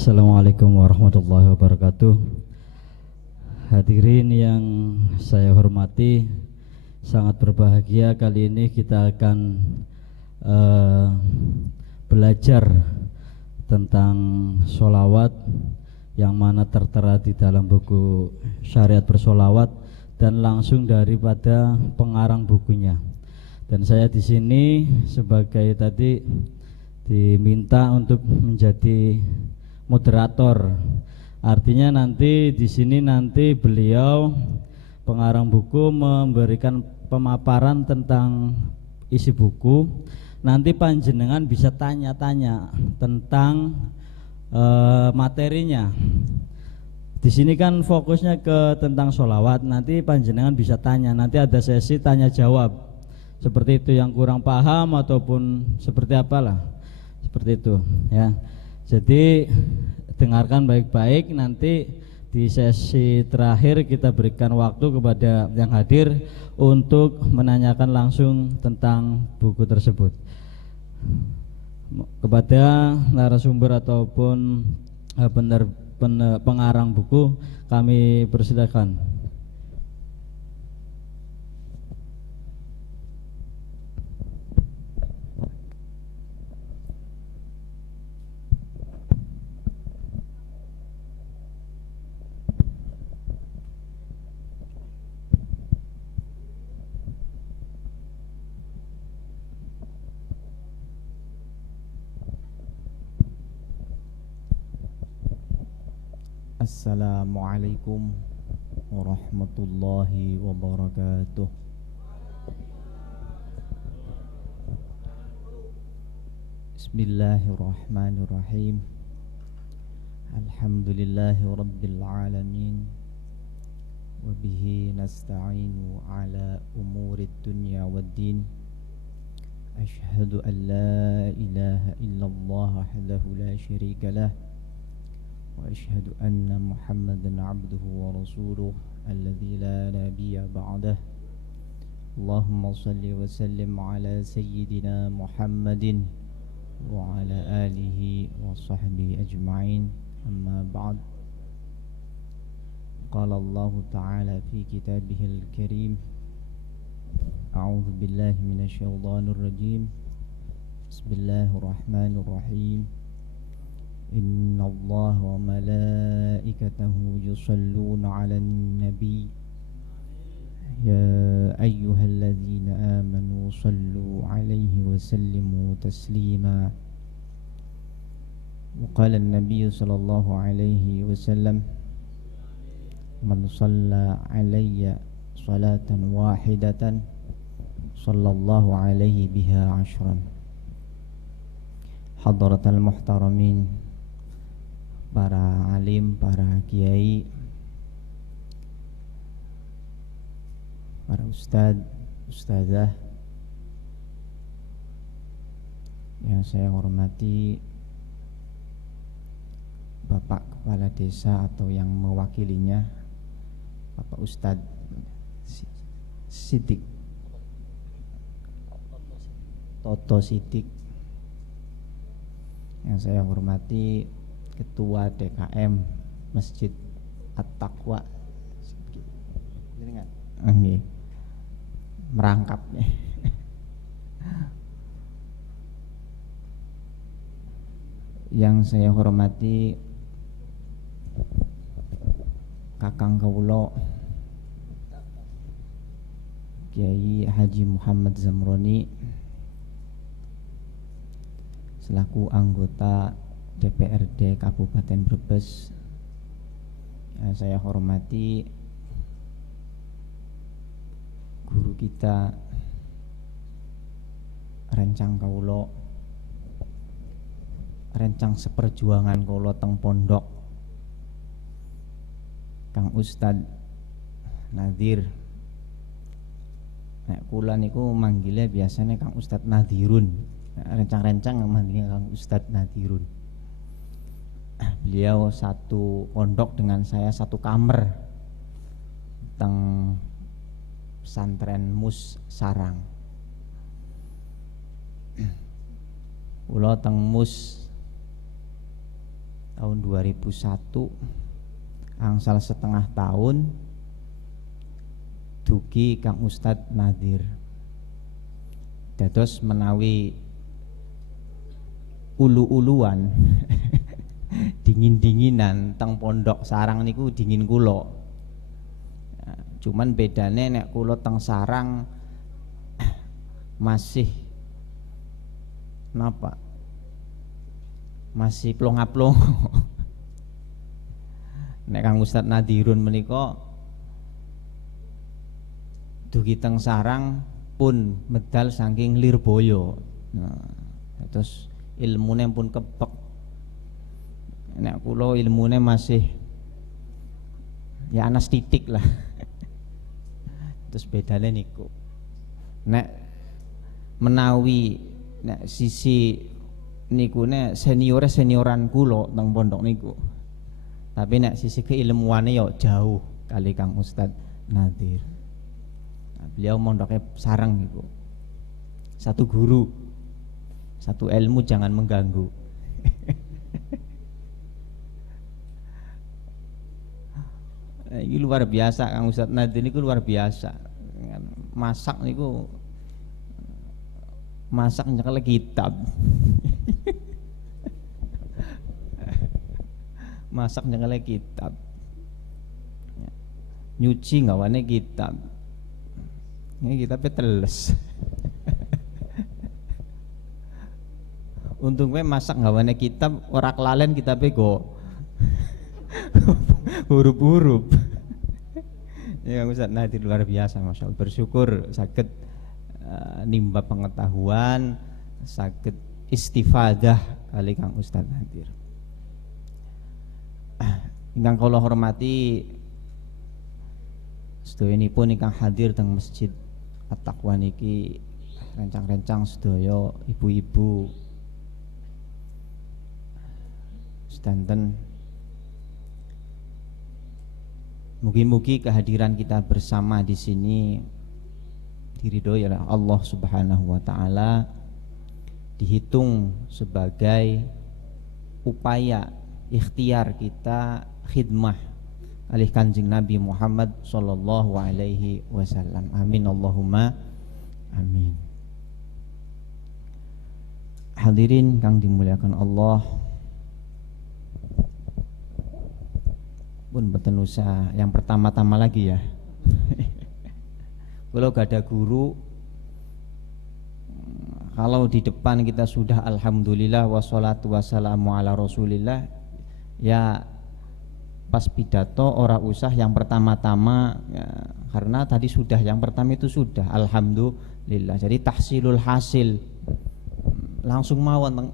Assalamualaikum warahmatullahi wabarakatuh. Hadirin yang saya hormati, sangat berbahagia kali ini kita akan belajar tentang sholawat yang mana tertera di dalam buku Syariat Bersolawat dan langsung daripada pengarang bukunya. Dan saya di sini sebagai tadi diminta untuk menjadi moderator. Artinya nanti di sini nanti beliau pengarang buku memberikan pemaparan tentang isi buku. Nanti panjenengan bisa tanya-tanya tentang materinya. Di sini kan fokusnya ke tentang sholawat. Nanti panjenengan bisa tanya. Nanti ada sesi tanya jawab. Seperti itu, yang kurang paham ataupun seperti apalah. Seperti itu ya. Jadi dengarkan baik-baik, nanti di sesi terakhir kita berikan waktu kepada yang hadir untuk menanyakan langsung tentang buku tersebut. Kepada narasumber ataupun pengarang buku kami persilakan. Assalamualaikum warahmatullahi wabarakatuh. Bismillahirrahmanirrahim. Alhamdulillahi rabbil alamin. Wabihi nasta'inu ala umurid dunya waddin. Ashhadu an la ilaha illallah wahdahu la syarika lah. وأشهد أن محمدًا عبده ورسوله الذي لا نبي بعده. اللهم صل وسلم على سيدنا محمد وعلى آله وصحبه أجمعين. أما بعد، قال الله تعالى في كتابه الكريم: أعوذ بالله من الشيطان الرجيم. بسم الله الرحمن الرحيم. إن الله وملائكته يصلون على النبي يا أيها الذين آمنوا صلوا عليه وسلموا تسليما. وقال النبي صلى الله عليه وسلم: من صلى علي صلاة واحدة صلى الله عليه بها عشرا. حضرة المحترمين, para alim, para kiai, para ustadz, ustadzah yang saya hormati, Bapak Kepala Desa atau yang mewakilinya, Bapak Ustadz Sidik Toto Sidik, yang saya hormati Ketua DKM Masjid At-Taqwa. Nggih. Merangkap. Yang saya hormati Kakang kawula Kiai Haji Muhammad Zamroni selaku anggota DPRD Kabupaten Brebes. Yang saya hormati guru kita rencang kawula, rencang seperjuangan kawula teng pondok, Kang Ustad Nadir. Nek kula niku manggilnya biasanya Kang Ustad Nadirun. Rencang-rencang manggilnya Kang Ustad Nadirun. Beliau satu pondok dengan saya, satu kamar teng pesantren Mus Sarang. Kula teng Mus tahun 2001 angsal setengah tahun dugi Kang Ustadz Nadir dados menawi ulu-uluan dingin-dinginan teng pondok sarang niku dingin kula. Cuman bedane nek kula teng sarang masih napa? Masih plong-aplong. Nek Kang Ustadz Nadirun menika dugi teng sarang pun medal saking Lirboyo. Nah, terus ilmune pun kepek. Nek kula ilmune masih ya anas titik lah. Terus bedane niku. Nek menawi nek sisi nikune senioran kula teng pondok niku. Tapi nek sisi keilmuane ya jauh kali Kang Ustadz Nadir. Nah, beliau mondoknya sareng niku. Satu guru, satu ilmu jangan mengganggu. Nah, ini luar biasa Kang Ustadz Nadir niku luar biasa. Masak niku masak nyekel kitab. Masak nyekel kitab. Nyuci ngawane kitab. Ini kitabnya teles. Untungnya masak ngawane kitab ora kelalen kitabnya go huruf-huruf. Ya Kang Ustadz Nadir luar biasa, masya Allah. Bersyukur sakit nimba pengetahuan, sakit istifadah kali Kang Ustadz Nadir. Ingkang kula hormati sedayanipun ingkang hadir teng Masjid At-Taqwa niki rencang-rencang sedaya ibu-ibu sedanten. Mugi-mugi kehadiran kita bersama di sini diridhoi oleh Allah Subhanahu wa taala, dihitung sebagai upaya ikhtiar kita khidmah alih Kanjeng Nabi Muhammad sallallahu alaihi wasallam. Amin Allahumma amin. Hadirin kang dimuliakan Allah, pun mboten usah yang pertama-tama lagi ya. Kalau gak ada guru, kalau di depan kita sudah alhamdulillah wassalatu wassalamu ala rasulillah, ya pas pidato ora usah yang pertama-tama ya, karena tadi sudah yang pertama itu sudah alhamdulillah. Jadi tahsilul hasil langsung mawon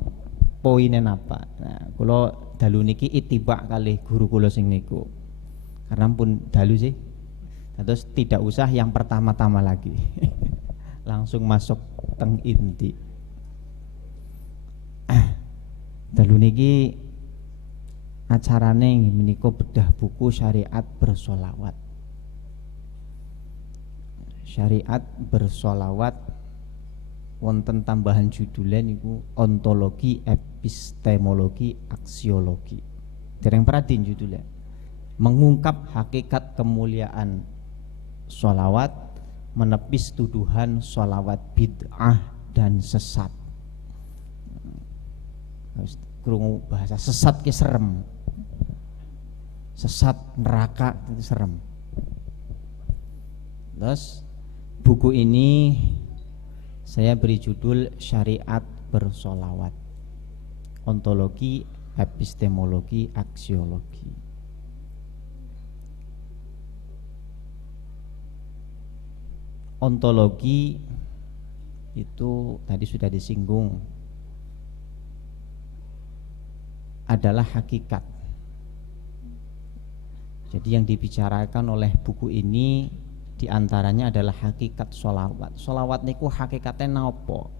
poinnya apa. Nah, kalau dalu niki itibak kali guru kula sing niku. Karena pun dalu sih. Terus tidak usah yang pertama-tama lagi. Langsung masuk teng inti. Dalu niki acarane menika bedah buku syariat bersolawat. Syariat bersolawat wonten tambahan judulnya niku ontologi, epistemologi, aksiologi. Dereng perhatiin judulnya. Mengungkap hakikat kemuliaan sholawat, menepis tuduhan sholawat bid'ah dan sesat. Krungu bahasa sesat ki serem. Sesat neraka itu serem. Terus buku ini saya beri judul Syariat Bersolawat, Ontologi, Epistemologi, Aksiologi. Ontologi itu tadi sudah disinggung, adalah hakikat. Jadi yang dibicarakan oleh buku ini diantaranya adalah hakikat sholawat. Sholawat niku hakikatnya napa?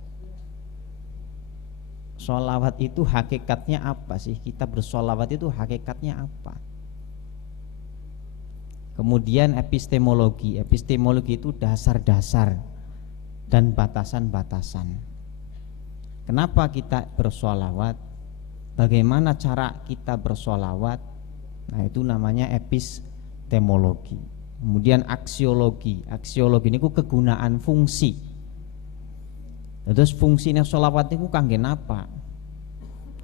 Sholawat itu hakikatnya apa sih? Kita bersholawat itu hakikatnya apa? Kemudian epistemologi. Epistemologi itu dasar-dasar dan batasan-batasan. Kenapa kita bersholawat? bagaimana cara kita bersolawat. Nah itu namanya epistemologi. Kemudian aksiologi ini ku kegunaan fungsi. Terus fungsinya solawat itu kangge apa?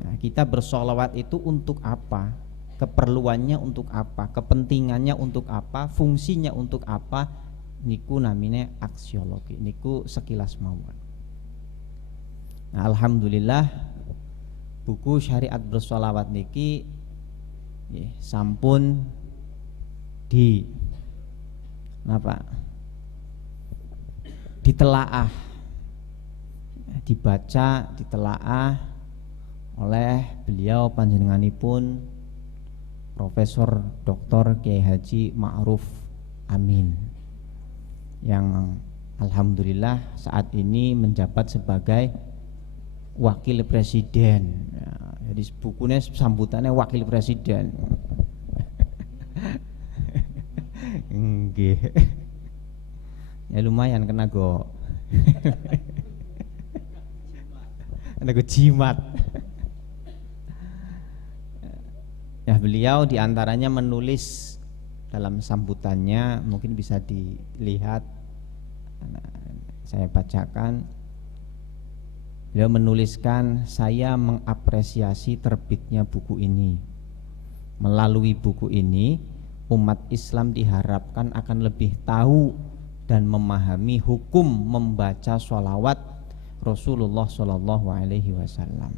Nah, kita bersolawat itu untuk apa? Keperluannya untuk apa? Kepentingannya untuk apa? Fungsinya untuk apa? Niku namanya aksiologi. Niku sekilas mawon. Nah, alhamdulillah buku syariat bersolawat niki sampun di ditelaah, dibaca, ditelaah oleh beliau panjenenganipun Profesor Dr. Kiai Haji Ma'ruf Amin yang alhamdulillah saat ini menjabat sebagai wakil presiden. Ya, jadi bukunya sambutannya wakil presiden. Nggih. Ya lumayan kena go. Kena go jimat. Ya beliau diantaranya menulis dalam sambutannya, mungkin bisa dilihat, saya bacakan. Beliau menuliskan, saya mengapresiasi terbitnya buku ini. Melalui buku ini, umat Islam diharapkan akan lebih tahu dan memahami hukum membaca sholawat Rasulullah Shallallahu Alaihi Wasallam,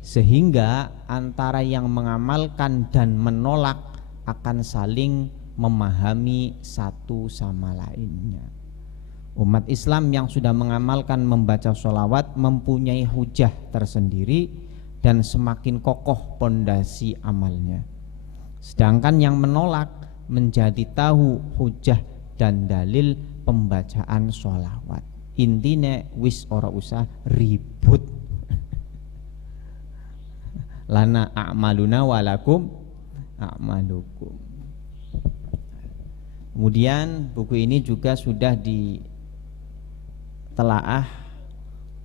sehingga antara yang mengamalkan dan menolak akan saling memahami satu sama lainnya. Umat Islam yang sudah mengamalkan membaca sholawat mempunyai hujah tersendiri dan semakin kokoh pondasi amalnya. Sedangkan yang menolak menjadi tahu hujah dan dalil pembacaan sholawat. Intine wis ora usah ribut. Lana a'maluna walakum a'malukum. Kemudian buku ini juga sudah ditelaah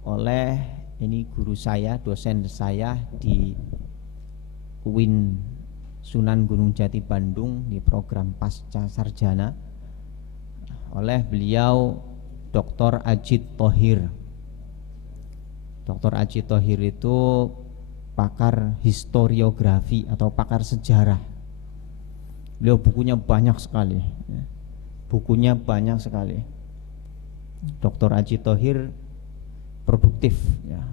oleh ini guru saya, dosen saya di UIN Sunan Gunung Jati Bandung di program Pasca Sarjana oleh beliau Dr. Ajit Thohir. Dr. Ajit Thohir itu pakar historiografi atau pakar sejarah. Beliau bukunya banyak sekali. Bukunya banyak sekali. Dr. Ajit Thohir produktif ya.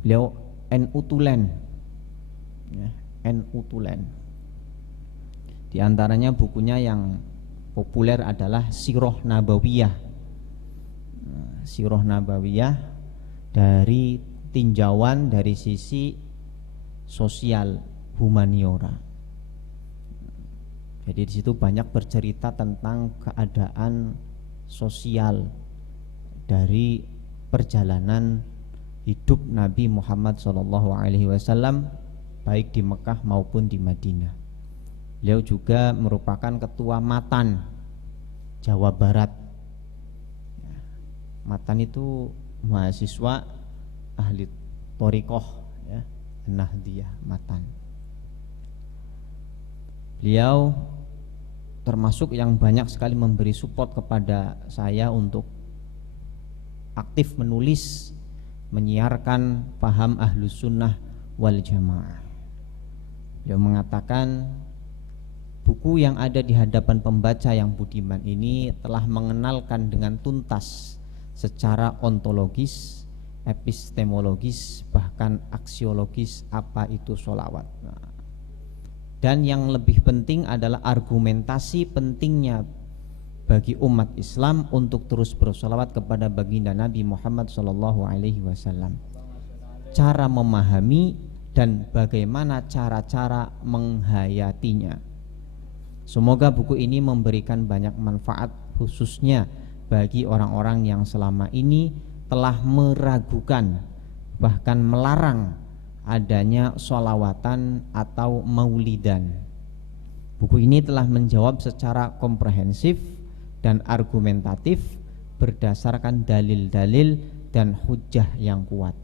Beliau NU Tulen ya, NU Tulen. Di antaranya bukunya yang populer adalah Sirah Nabawiyah. Sirah Nabawiyah dari tinjauan dari sisi sosial humaniora. Jadi di situ banyak bercerita tentang keadaan sosial dari perjalanan hidup Nabi Muhammad SAW baik di Mekah maupun di Madinah. Beliau juga merupakan ketua Matan Jawa Barat. Matan itu mahasiswa ahli thoriqah ya, Nahdiyah Matan. Beliau termasuk yang banyak sekali memberi support kepada saya untuk aktif menulis, menyiarkan paham Ahlus Sunnah wal Jamaah. Beliau mengatakan buku yang ada di hadapan pembaca yang budiman ini telah mengenalkan dengan tuntas secara ontologis, epistemologis, bahkan aksiologis apa itu sholawat. Dan yang lebih penting adalah argumentasi pentingnya bagi umat Islam untuk terus bersolawat kepada baginda Nabi Muhammad SAW. Cara memahami dan bagaimana cara-cara menghayatinya. Semoga buku ini memberikan banyak manfaat khususnya bagi orang-orang yang selama ini telah meragukan bahkan melarang adanya sholawatan atau maulidan. Buku ini telah menjawab secara komprehensif dan argumentatif berdasarkan dalil-dalil dan hujah yang kuat.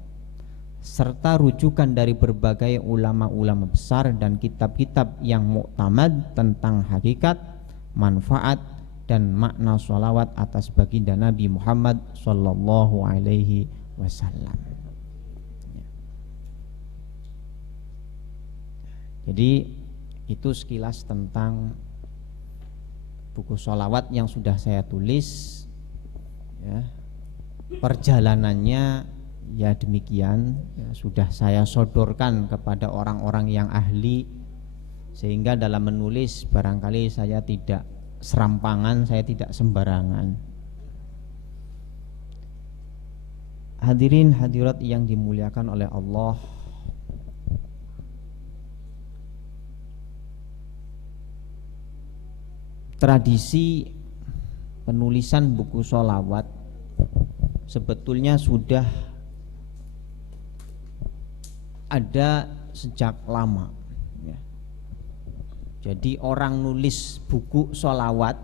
serta rujukan dari berbagai ulama-ulama besar dan kitab-kitab yang muktamad tentang hakikat, manfaat dan makna sholawat atas baginda Nabi Muhammad Sallallahu Alaihi Wasallam. Jadi itu sekilas tentang buku sholawat yang sudah saya tulis ya. Perjalanannya ya demikian ya, sudah saya sodorkan kepada orang-orang yang ahli, sehingga dalam menulis barangkali saya tidak serampangan, saya tidak sembarangan. Hadirin hadirat yang dimuliakan oleh Allah, tradisi penulisan buku sholawat sebetulnya sudah ada sejak lama ya. Jadi orang nulis buku sholawat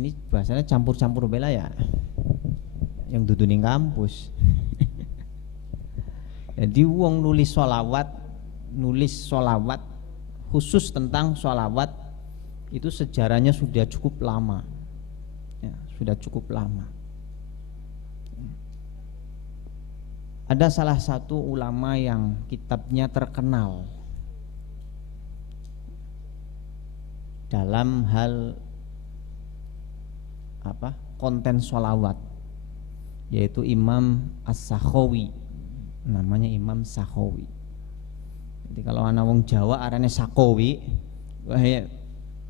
ini bahasanya campur-campur bela ya, yang duduning kampus. Jadi wong nulis sholawat khusus tentang sholawat itu sejarahnya sudah cukup lama ya, sudah cukup lama. Ada salah satu ulama yang kitabnya terkenal dalam hal konten sholawat, yaitu Imam As-Sakhawi, namanya Imam Sakhawi. Jadi kalau anak wong Jawa arane Sakhawi, wah ya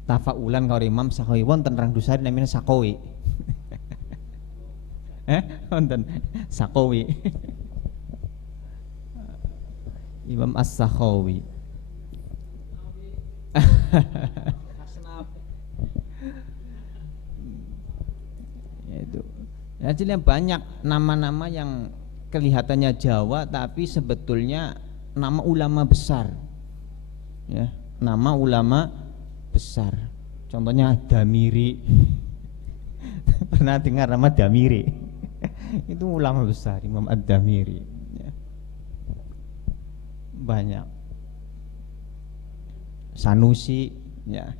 tafaulan kalau Imam Sakhawi wonten rang dusari namanya Sakhawi. Wonten Sakhawi. Imam As-Sakhawi. Itu. Ya, jadi banyak nama-nama yang kelihatannya Jawa tapi sebetulnya nama ulama besar. Ya, nama ulama besar. Contohnya Damiri. Pernah dengar nama Damiri? Itu ulama besar, Imam Ad-Damiri. Ya. Banyak. Sanusi, ya.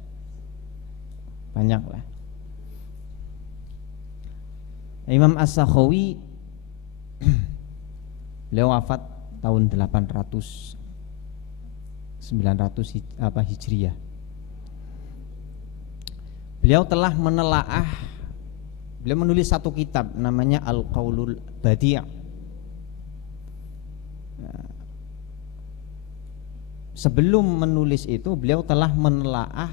Banyak lah. Imam As-Sakhawi beliau wafat tahun 900 Hijriah. Beliau telah beliau menulis satu kitab namanya Al-Qaulul Badi'. Sebelum menulis itu beliau telah menelaah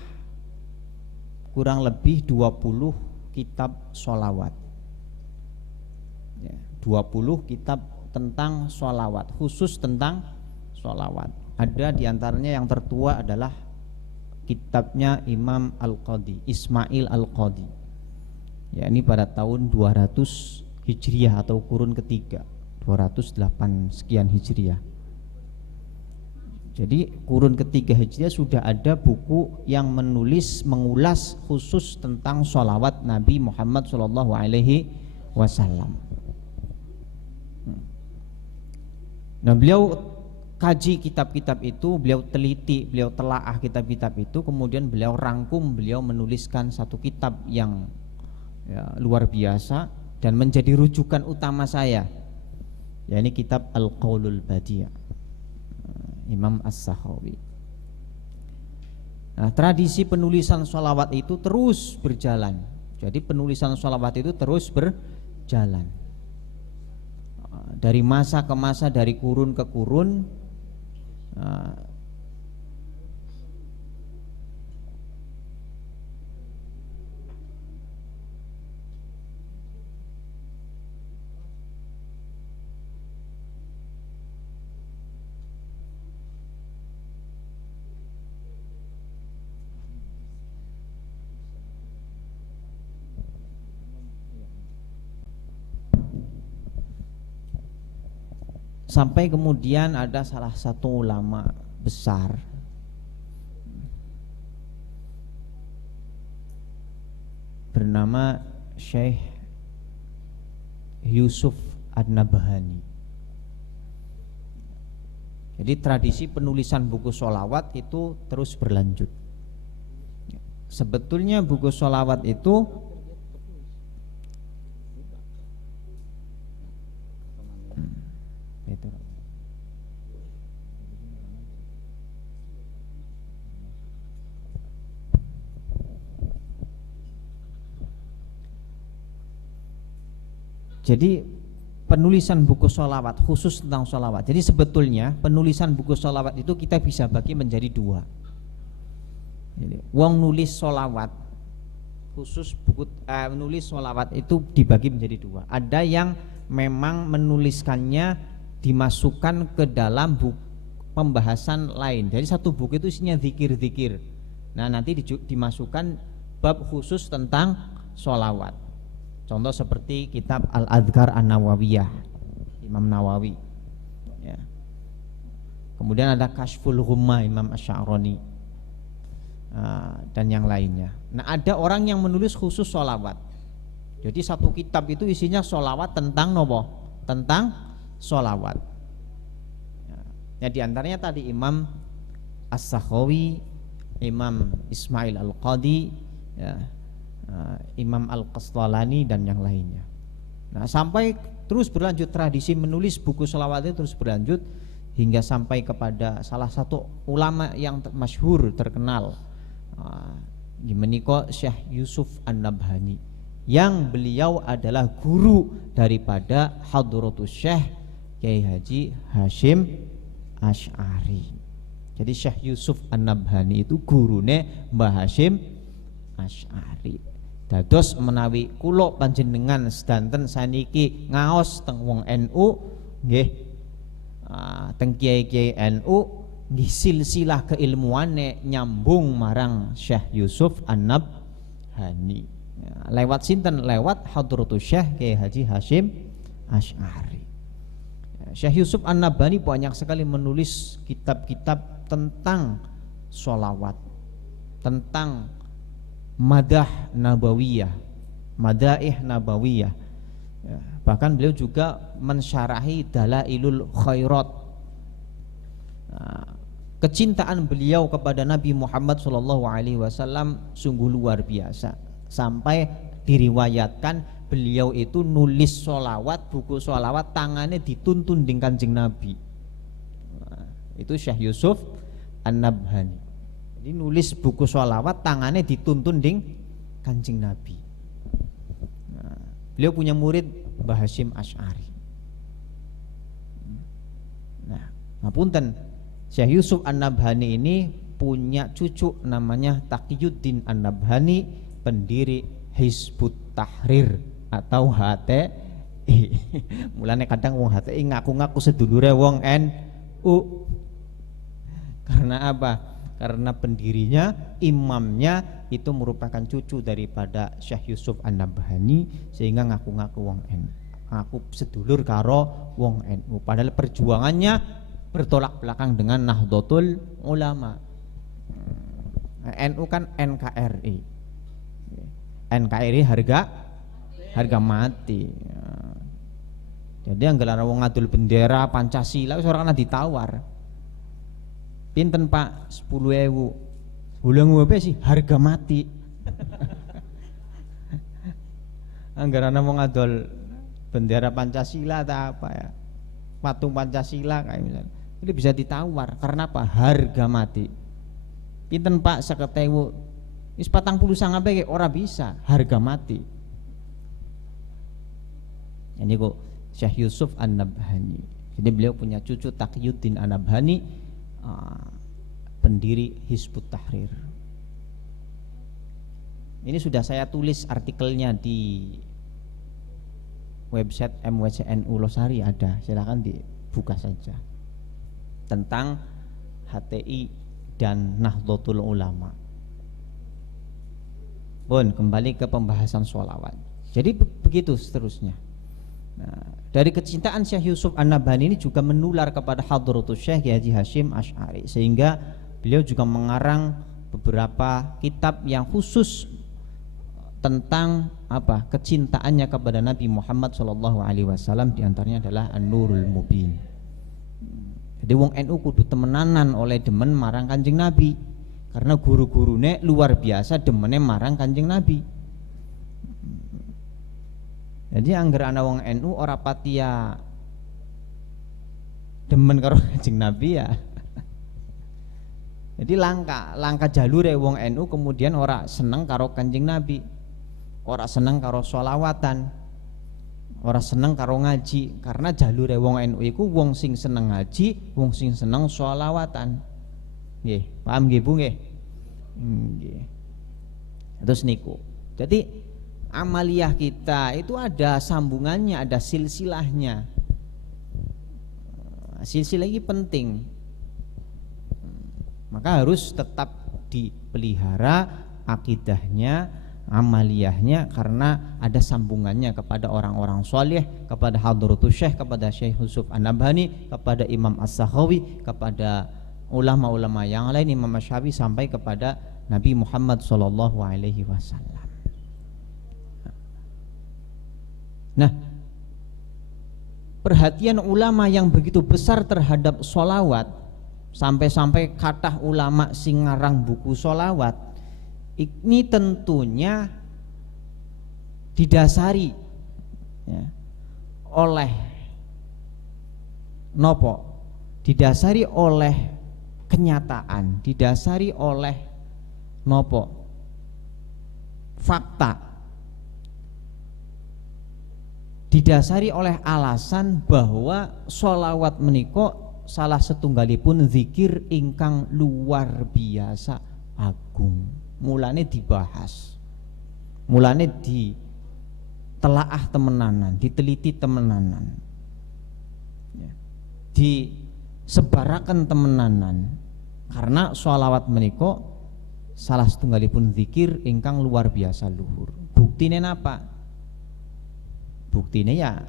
kurang lebih 20 kitab sholawat. 20 kitab tentang sholawat, khusus tentang sholawat. Ada diantaranya yang tertua adalah kitabnya Imam Al-Qadi, Ismail Al-Qadi. Ya, ini pada tahun 200 Hijriah atau kurun ketiga, 208 sekian Hijriah. Jadi kurun ketiga Hijriah sudah ada buku yang mengulas khusus tentang sholawat Nabi Muhammad SAW. Nah, beliau kaji kitab-kitab itu, beliau teliti, beliau telaah kitab-kitab itu, kemudian beliau rangkum, beliau menuliskan satu kitab yang ya, luar biasa dan menjadi rujukan utama saya. Ya, ini kitab Al-Qaulul Badi' Imam As-Sakhawi. Nah, tradisi penulisan sholawat itu terus berjalan. Jadi penulisan sholawat itu terus berjalan. Dari masa ke masa, dari kurun ke kurun, sampai kemudian ada salah satu ulama besar bernama Syekh Yusuf An-Nabhani. Jadi tradisi penulisan buku sholawat itu terus berlanjut. Sebetulnya buku sholawat itu itu jadi penulisan buku sholawat khusus tentang sholawat. Jadi sebetulnya penulisan buku sholawat itu kita bisa bagi menjadi dua. Jadi, wong nulis sholawat khusus buku nulis sholawat itu dibagi menjadi dua. Ada yang memang menuliskannya dimasukkan ke dalam buku pembahasan lain. Jadi satu buku itu isinya zikir-zikir. Nah nanti dimasukkan bab khusus tentang sholawat. Contoh seperti kitab Al-Adhkar An-Nawawiyah Imam Nawawi ya. Kemudian ada Kashful Ghummah Imam Asy'arani dan yang lainnya. Nah ada orang yang menulis khusus sholawat. Jadi satu kitab itu isinya sholawat tentang nopo? Tentang sholawat ya, diantaranya tadi Imam As-Sakhawi, Imam Ismail Al-Qadi ya, Imam Al-Qastalani dan yang lainnya. Nah sampai terus berlanjut tradisi menulis buku sholawat itu terus berlanjut hingga sampai kepada salah satu ulama yang masyhur terkenal, menika Syekh Yusuf An-Nabhani, yang beliau adalah guru daripada Hadratus Syekh Kiai Haji Hashim Asy'ari. Jadi Syekh Yusuf An-Nabhani itu gurune Mbah Hashim Asy'ari. Dados menawi kula panjenengan sedanten saniki ngaos teng wong NU nggih, teng kiai-kiai NU nggih silsilah keilmuane nyambung marang Syekh Yusuf An-Nabhani. Lewat sinten? Lewat Hadratus Syekh Kiai Haji Hashim Asy'ari. Syekh Yusuf An-Nabhani banyak sekali menulis kitab-kitab tentang sholawat, tentang madah nabawiyah, madaih nabawiyah ya, bahkan beliau juga mensyarahi Dalailul Khairat. Kecintaan beliau kepada Nabi Muhammad SAW sungguh luar biasa, sampai diriwayatkan beliau itu nulis sholawat, buku sholawat tangannya dituntun di Kanjeng Nabi. Itu Syekh Yusuf An-Nabhani. Jadi nulis buku sholawat tangannya dituntun di Kanjeng Nabi. Beliau punya murid Mbah Hashim Asy'ari. Nah, ngapunten, Syekh Yusuf An-Nabhani ini punya cucu namanya Taqiyuddin An-Nabhani, pendiri Hizbut Tahrir atau HTI. Mulane kadang wong HTI ngaku-ngaku sedulure wong NU. Karena apa? Karena pendirinya, imamnya itu merupakan cucu daripada Syekh Yusuf An-Nabhani, sehingga ngaku-ngaku wong NU, ngaku sedulur karo wong NU. Padahal perjuangannya bertolak belakang dengan Nahdlatul Ulama. NU kan NKRI. NKRI harga mati. Jadi yang gelar wong ngadul bendera Pancasila wis ora ana ditawar. Pinten Pak? 10.000. 10.000 apa sih? Harga mati. Anggaran mau ngadol bendera Pancasila atau apa ya, patung Pancasila kayak misalnya, itu bisa ditawar. Karena apa? Harga mati. Pinten Pak? 50.000. Wis 40 sangape ora bisa, harga mati. Ini kok Syekh Yusuf An-Nabhani. Jadi beliau punya cucu Taqiyuddin An-Nabhani, pendiri Hizbut Tahrir. Ini sudah saya tulis artikelnya di website MWCNU Losari, ada, silakan dibuka saja, tentang HTI dan Nahdlatul Ulama. Bon, kembali ke pembahasan sholawat. Jadi begitu seterusnya. Nah, dari kecintaan Syekh Yusuf An-Nabhani ini juga menular kepada Hadratus Syekh Haji Hashim Asy'ari, sehingga beliau juga mengarang beberapa kitab yang khusus tentang apa? Kecintaannya kepada Nabi Muhammad sallallahu alaihi wasallam, diantaranya adalah An-Nurul Mubin. Jadi wong NU kudu temenanan oleh demen marang Kanjeng Nabi. Karena guru-gurune luar biasa demene marang Kanjeng Nabi. Jadi angger ana wong NU ora patia demen karo Kanjeng Nabi ya. Jadi langka jalure wong NU kemudian ora seneng karo Kanjeng Nabi, ora seneng karo sholawatan, ora seneng karo ngaji. Karena jalure wong NU iku wong sing seneng ngaji, wong sing seneng sholawatan. Nggih, paham nggih Bu nggih? Nggih. Terus niku. Jadi amaliyah kita itu ada sambungannya, ada silsilahnya. Silsilah ini penting. Maka harus tetap dipelihara akidahnya, amaliyahnya, karena ada sambungannya kepada orang-orang soleh, kepada Hadratus Syekh, kepada Syekh Yusuf An-Nabhani, kepada Imam As-Sakhawi, kepada ulama-ulama yang lain, Imam Asy-Syafi'i, sampai kepada Nabi Muhammad sallallahu alaihi wasallam. Nah, perhatian ulama yang begitu besar terhadap sholawat, sampai-sampai kathah ulama sing ngarang buku sholawat, ini tentunya didasari ya, oleh nopo? Didasari oleh kenyataan, didasari oleh nopo? Fakta. Didasari oleh alasan bahwa sholawat meniko salah setunggalipun zikir ingkang luar biasa agung. Mulane dibahas, mulane ditelaah temenanan, diteliti temenanan, ya, disebarakan temenanan. Karena sholawat meniko salah setunggalipun zikir ingkang luar biasa luhur. Buktine napa? Buktine ya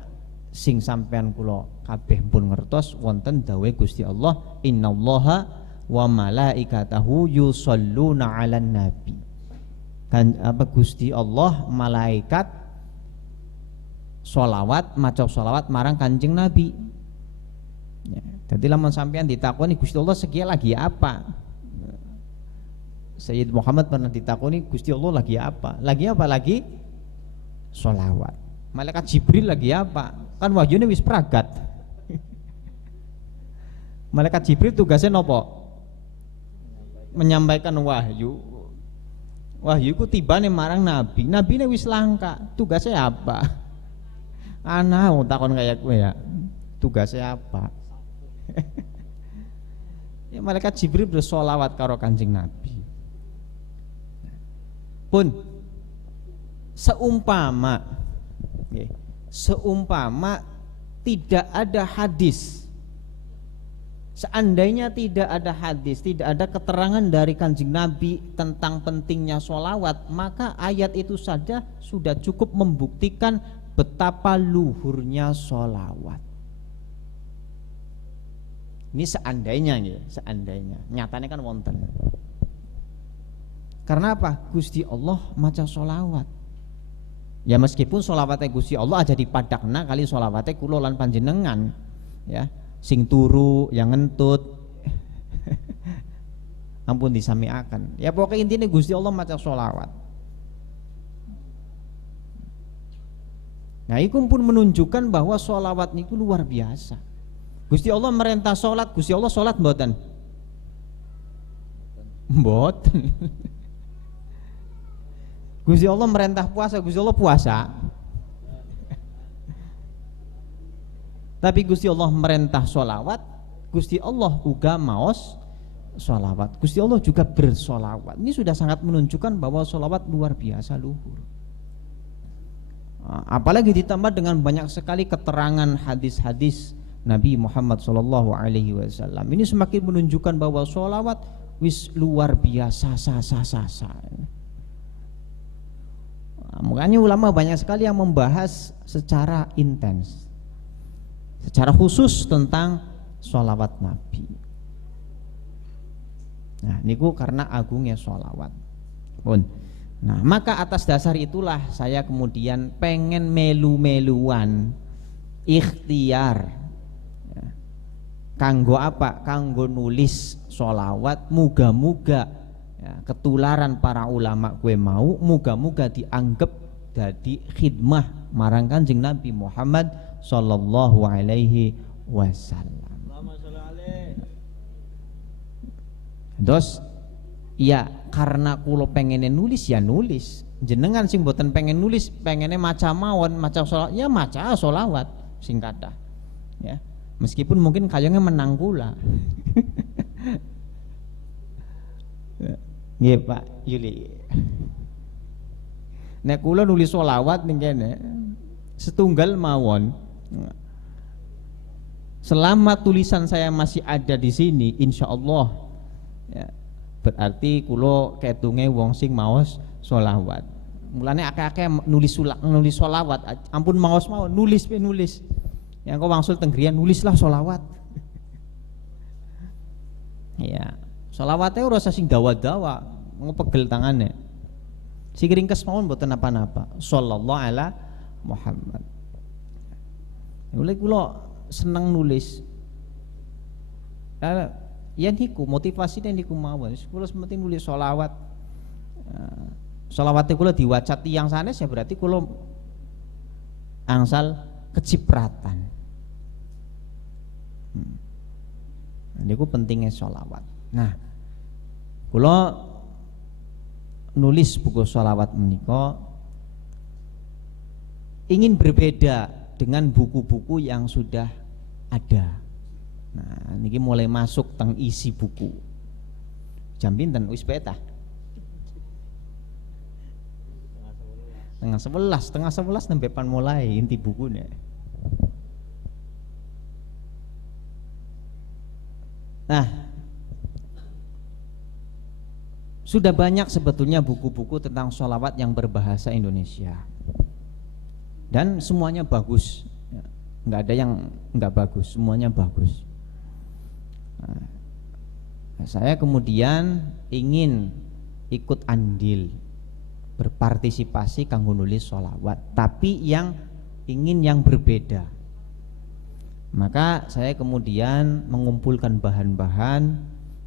sing sampean kula kabeh pun ngertos wonten dawuh Gusti Allah, innallaha wa malaikatahu yusholluna 'alan nabi. Kan apa Gusti Allah malaikat sholawat, maca sholawat marang Kanjeng Nabi. Ya, jadi lamun sampean ditakoni Gusti Allah sekian lagi apa? Sayyid Muhammad pernah ditakoni Gusti Allah lagi apa? Lagi apa lagi? Sholawat. Malaikat Jibril lagi apa? Kan wahyune wis pragat. Malaikat Jibril tugasnya nopo? Menyampaikan wahyu. Wahyu ku tibane marang Nabi. Nabi ini wis langka. Tugasnya apa? Ana takon kayak gue ya. Tugasnya apa? Ya, malaikat Jibril bersolawat karo Kanjeng Nabi. Pun seumpama tidak ada hadis, seandainya tidak ada hadis, tidak ada keterangan dari Kanjeng Nabi tentang pentingnya sholawat, maka ayat itu saja sudah cukup membuktikan betapa luhurnya sholawat. Ini seandainya ya, seandainya. Nyatanya kan wonten. Karena apa? Gusti Allah maca sholawat. Ya meskipun sholawatnya Gusti Allah aja dipadakna kali sholawatnya kula lan panjenengan, ya sing turu yang ngentut ampun disamiakan. Ya pokoknya intinya Gusti Allah maca sholawat. Nah itu pun menunjukkan bahwa sholawat itu luar biasa. Gusti Allah merintah sholat, Gusti Allah sholat mboten? Mboten. Gusti Allah merintah puasa, Gusti Allah puasa. Tapi Gusti Allah merintah sholawat, Gusti Allah juga maos sholawat. Gusti Allah juga bersolawat. Ini sudah sangat menunjukkan bahwa sholawat luar biasa luhur. Apalagi ditambah dengan banyak sekali keterangan hadis-hadis Nabi Muhammad SAW. Ini semakin menunjukkan bahwa sholawat wis luar biasa sasa. Makanya ulama banyak sekali yang membahas secara intens, secara khusus tentang sholawat Nabi. Nah, niku karena agungnya sholawat. Pun Nah, maka atas dasar itulah saya kemudian pengen melu-meluan ikhtiar. Ya. Kanggo apa? Kanggo nulis sholawat, muga-muga ya, ketularan para ulama gue mau, muga-muga dianggap jadi khidmah marang Kanjeng Nabi Muhammad sallallahu alaihi wasallam. Terus ya karena kulo pengennya nulis ya nulis, jenengan sing boten pengen nulis, pengennya maca mawon, maca sholawat ya maca sholawat sing kathah ya, meskipun mungkin kayaknya menang kula. Nggih Pak Yuli, nek kula nulis sholawat ning kene setunggal mawon, selama tulisan saya masih ada di sini insya Allah ya, berarti kulo ketunge wong sing maos sholawat. Mulane akeh-akeh nulis sholawat, ampun maos mawon nulis pe nulis. Yang kau wangsul tenggrian nulislah sholawat. Ya, sholawatnya ora usah sing dawa-dawa, ngepegel tangane. Si ringkes mawon mboten napa-napa. Sallallahu ala Muhammad. Mulai kulo seneng nulis. Ya niku motivasinya niku mawon. Kulo sementing nulis sholawat. Sholawatnya kulo diwaca tiyang sanes ya berarti kulo angsal kecipratan. Niku pentingnya sholawat. Nah, kulo nulis buku sholawat menika ingin berbeda dengan buku-buku yang sudah ada. Nah, niki mulai masuk teng isi buku. Jam pinten wis beta? Setengah 11 nembepan mulai inti bukunya. Nah, sudah banyak sebetulnya buku-buku tentang sholawat yang berbahasa Indonesia. Dan semuanya bagus. Nggak ada yang nggak bagus, semuanya bagus. Nah, saya kemudian ingin ikut andil berpartisipasi kanggo nulis sholawat, tapi ingin yang berbeda. Maka saya kemudian mengumpulkan bahan-bahan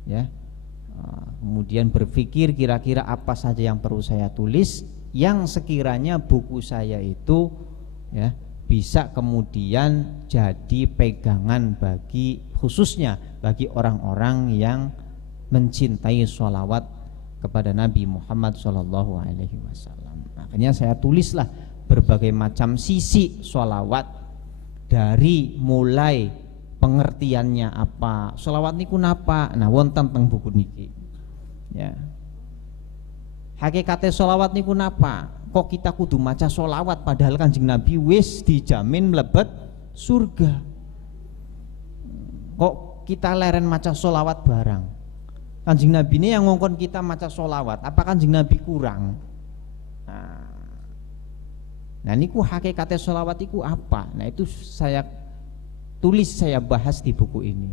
ya, kemudian berpikir kira-kira apa saja yang perlu saya tulis yang sekiranya buku saya itu ya bisa kemudian jadi pegangan bagi khususnya bagi orang-orang yang mencintai sholawat kepada Nabi Muhammad Sallallahu Alaihi Wasallam. Makanya saya tulislah berbagai macam sisi sholawat, dari mulai pengertiannya apa, sholawat niku napa, nah wonten teng buku niki. Ya. Hakikate sholawat niku napa? Kok kita kudu maca sholawat padahal Kanjeng Nabi wis dijamin mlebet surga. Kok kita leren maca sholawat barang? Kanjeng Nabi ini yang ngongkon kita maca sholawat, apa Kanjeng Nabi kurang? Nah niku hakikate sholawat iku apa? Nah itu saya tulis, saya bahas di buku ini.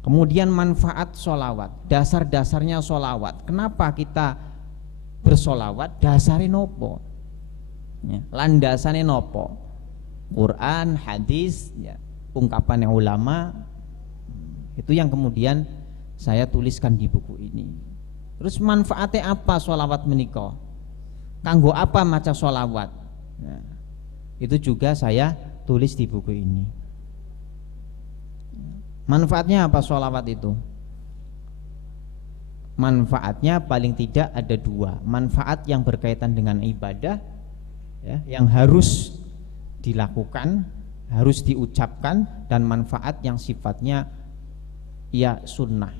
Kemudian manfaat sholawat, dasar-dasarnya sholawat. Kenapa kita bersolawat? Dasare nopo? Ya, landasane nopo? Quran, hadis, ya, ungkapan ulama. Itu yang kemudian saya tuliskan di buku ini. Terus manfaatnya apa sholawat menika? Kanggo apa maca sholawat? Nah, itu juga saya tulis di buku ini. Manfaatnya apa sholawat itu? Manfaatnya paling tidak ada dua. Manfaat yang berkaitan dengan ibadah ya, yang harus dilakukan, harus diucapkan, dan manfaat yang sifatnya ya sunnah.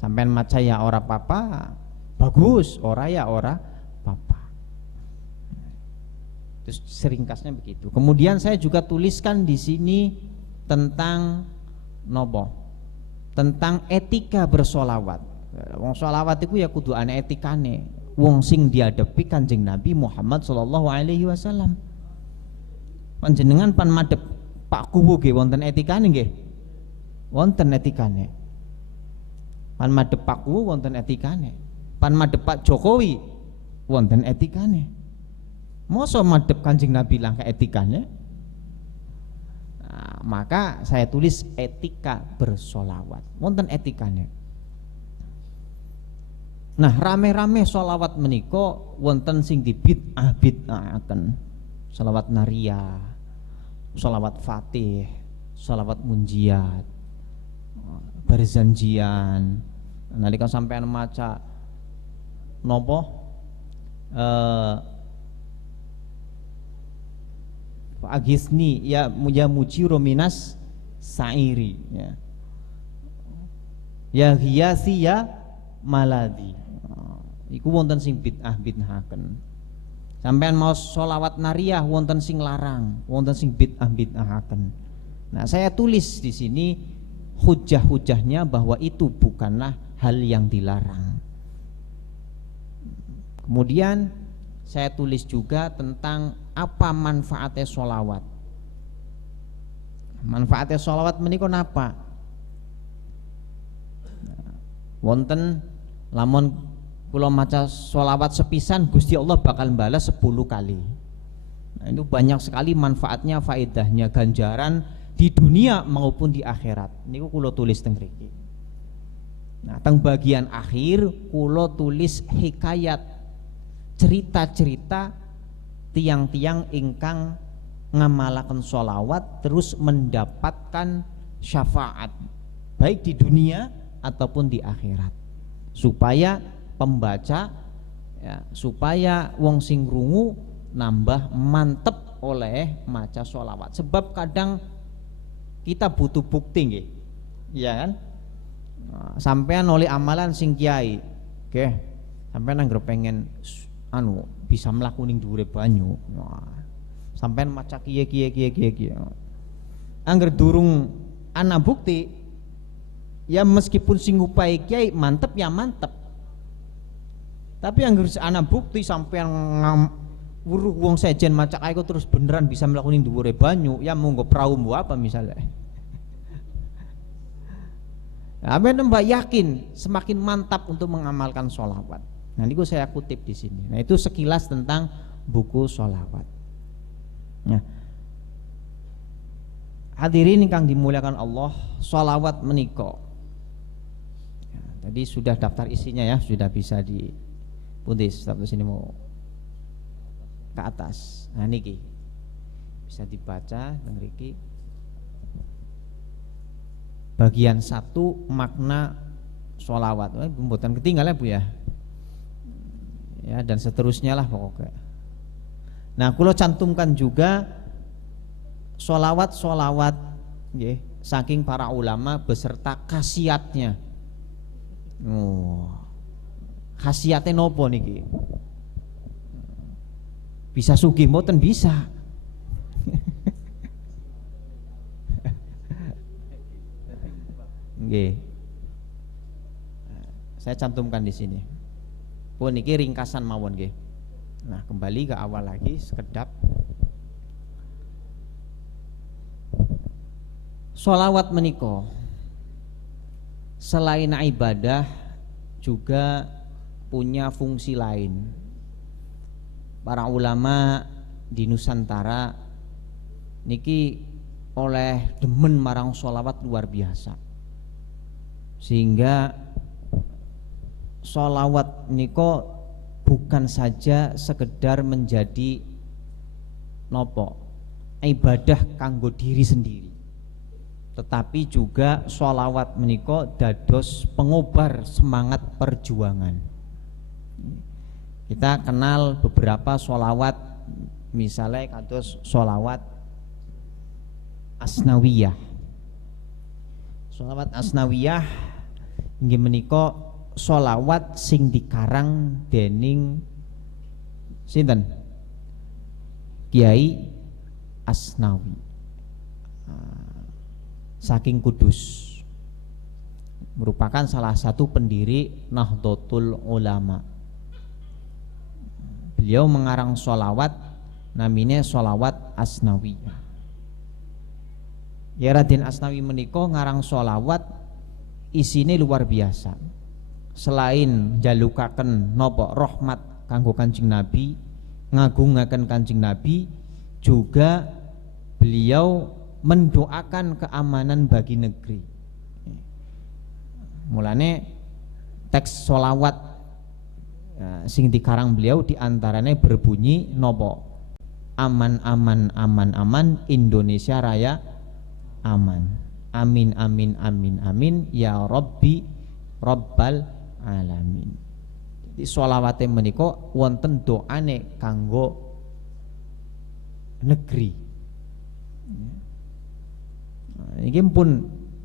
Sampai maca ya ora papa bagus, ora ya ora papa. Terus seringkasnya begitu. Kemudian saya juga tuliskan di sini tentang nopo, tentang etika bersolawat. Wong solawat itu ya kudu ana etikane. Wong sing dihadapi Kanjeng Nabi Muhammad Sallallahu Alaihi Wasallam. Panjenengan pan madhep Pak Kuwu nggih wonten etikane nggih? Wonten etikane. Pan madhep Pak Kuwu wonten etikane. pan madhep Pak Jokowi wonten etikane. Mosok madhep Kanjeng Nabi langka etikanya. Nah, maka saya tulis etika bersolawat, wonten etikanya. Nah, rame-rame solawat meniko wonten sing dibid'ah-bid'ahaken. Solawat nariyah, solawat fatih, solawat munjiat, barzanjian. Nalika sampean maca nopo agisni ya mujiru minas sairi ya. Ya hiyasi ya maladi. Iku wonten sing bid'ah-bid'ahaken. Sampean mau sholawat nariyah wonten sing larang, wonten sing bid'ah-bid'ahaken. Nah, saya tulis di sini hujah-hujahnya bahwa itu bukanlah hal yang dilarang. Kemudian saya tulis juga tentang apa manfaatnya sholawat. Manfaatnya sholawat menika napa? Wonten lamun kula maca sholawat sepisan Gusti Allah bakal balas 10 kali. Nah, itu banyak sekali manfaatnya, faedahnya, ganjaran di dunia maupun di akhirat. Niku kula tulis teng mriki. Nah, teng bagian akhir kula tulis hikayat, cerita-cerita tiang-tiang ingkang ngamalaken sholawat terus mendapatkan syafaat baik di dunia ataupun di akhirat, supaya pembaca ya, supaya wong sing krungu nambah mantep oleh maca sholawat. Sebab kadang kita butuh bukti nggih, ya kan? Nah, sampean oleh amalan sing kiai, oke, sampean anggere pengen bisa mlaku ning dhuwure banyu. Nah, sampean maca kiye. Angger durung ana bukti, ya meskipun sing ngupai kiai mantep ya mantep. Tapi angger ana bukti sampean wuruh wong sejen maca kae terus beneran bisa mlaku ning dhuwure banyu, ya monggo prau apa misalnya. Sampeyan mbak yakin semakin mantap untuk mengamalkan sholawat. Nah, niku saya kutip di sini. Nah, itu sekilas tentang buku sholawat. Nah, hadirin ingkang dimuliakan Allah, sholawat menika. Ya, tadi sudah daftar isinya ya, sudah bisa di pundis, tapi sini mau ke atas. Nah, niki bisa dibaca teng mriki. Bagian 1 makna sholawat. Mboten ketinggalan Bu ya. Ya, dan seterusnya lah pokoknya. Nah, kula cantumkan juga sholawat nggih saking para ulama beserta khasiatnya. Oh. Khasiatnya nopo niki? Bisa sugih mboten bisa. Nggih. Saya cantumkan di sini. Pun niki ringkasan mawon nggih. Nah, kembali ke awal lagi sekedap. Sholawat menika selain ibadah juga punya fungsi lain. Para ulama di Nusantara niki oleh demen marang sholawat luar biasa, sehingga sholawat niko bukan saja sekedar menjadi nopo ibadah kanggo diri sendiri, tetapi juga sholawat meniko dados pengobar semangat perjuangan. Kita kenal beberapa sholawat, misalnya kados sholawat asnawiyah. Sholawat asnawiyah inggih menika sholawat sing dikarang dening sinten? Kiai Asnawi saking Kudus, merupakan salah satu pendiri Nahdlatul Ulama. Beliau mengarang sholawat namanya sholawat Asnawiyah. Ya, Raden Asnawi menika ngarang sholawat isine luar biasa. selain jalukaken napa rahmat kanggo Kanjeng Nabi, ngagungaken Kanjeng Nabi, juga beliau mendoakan keamanan bagi negeri. Mulane teks sholawat sing dikarang beliau diantaranya berbunyi nopo aman aman aman aman Indonesia Raya aman, amin amin amin amin ya Rabbi Rabbal alamin. Jadi sholawate menika wonten doane kanggo negeri. Ini pun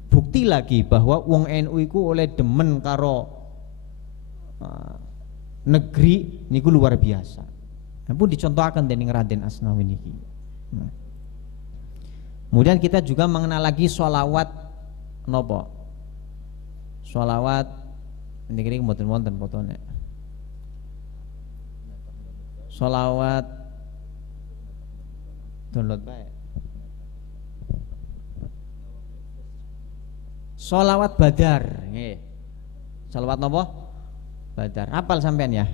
bukti lagi bahwa wong NU iku oleh demen karo negeri niku luar biasa. Pun dicontohkan dening Raden Asnawi niki. Kemudian kita juga mengenal lagi sholawat nopo. Sholawat niki mboten wonten fotone. Sholawat download bae. Sholawat Badar, nggih. Sholawat nopo? Badar. Hafal sampean ya?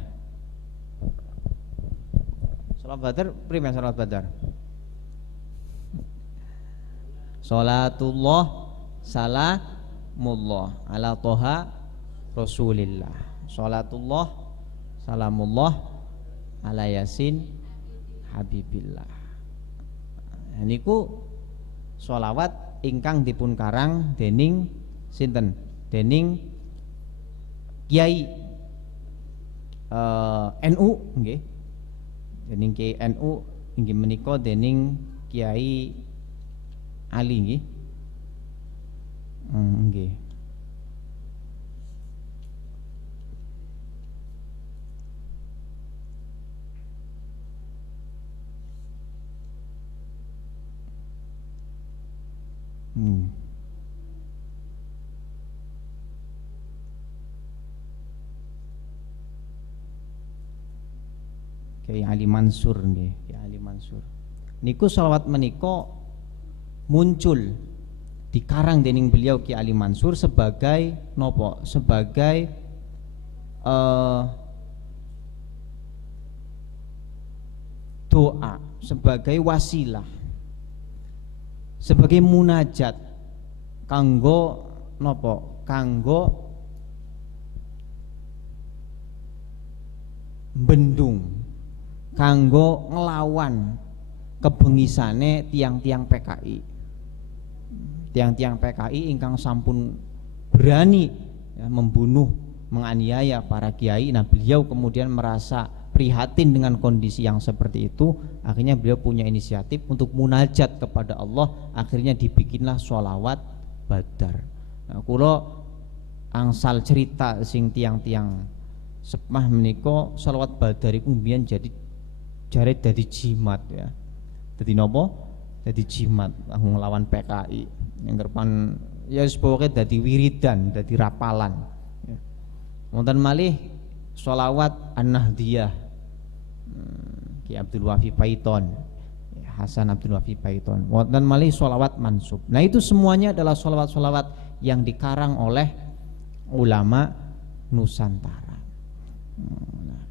Sholawat Badar, primen sholawat Badar. Sholatullah salamullah ala toha Rasulillah. Sholatullah salamullah ala Yasin Habibillah. Niku sholawat ingkang dipun karang dening sinten? Dening Kiai NU nggih. Dening Kiai NU inggih menika dening Kiai Ali nggih. Nggih. Kiai Ali Mansur nggih, Kiai Ali Mansur. Niku sholawat menika muncul dikarang dening beliau Kiai Ali Mansur sebagai nopo? Sebagai doa, sebagai wasilah, sebagai munajat kanggo nopo? Kanggo bendung, kanggo ngelawan kebengisane tiang-tiang PKI. Tiang-tiang PKI ingkang sampun berani ya, membunuh, menganiaya para kiai. Nah, beliau kemudian merasa prihatin dengan kondisi yang seperti itu. Akhirnya beliau punya inisiatif untuk munajat kepada Allah. Akhirnya dibikinlah sholawat Badar. Nah, kula angsal cerita sing tiang-tiang sepah menika sholawat Badar iku mbiyen jadi jare dadi jimat ya. Dadi napa? Dadi jimat nglawan PKI. Yang depan ya pokoknya dadi wiridan, dadi rapalan. Ya. Wonten malih sholawat An-Nahdiyah, Ki Abdul Wafi Paiton, Hasan Abdul Wafi Paiton. Wonten malih sholawat mansub. Nah itu semuanya adalah sholawat-sholawat yang dikarang oleh ulama Nusantara. Nah,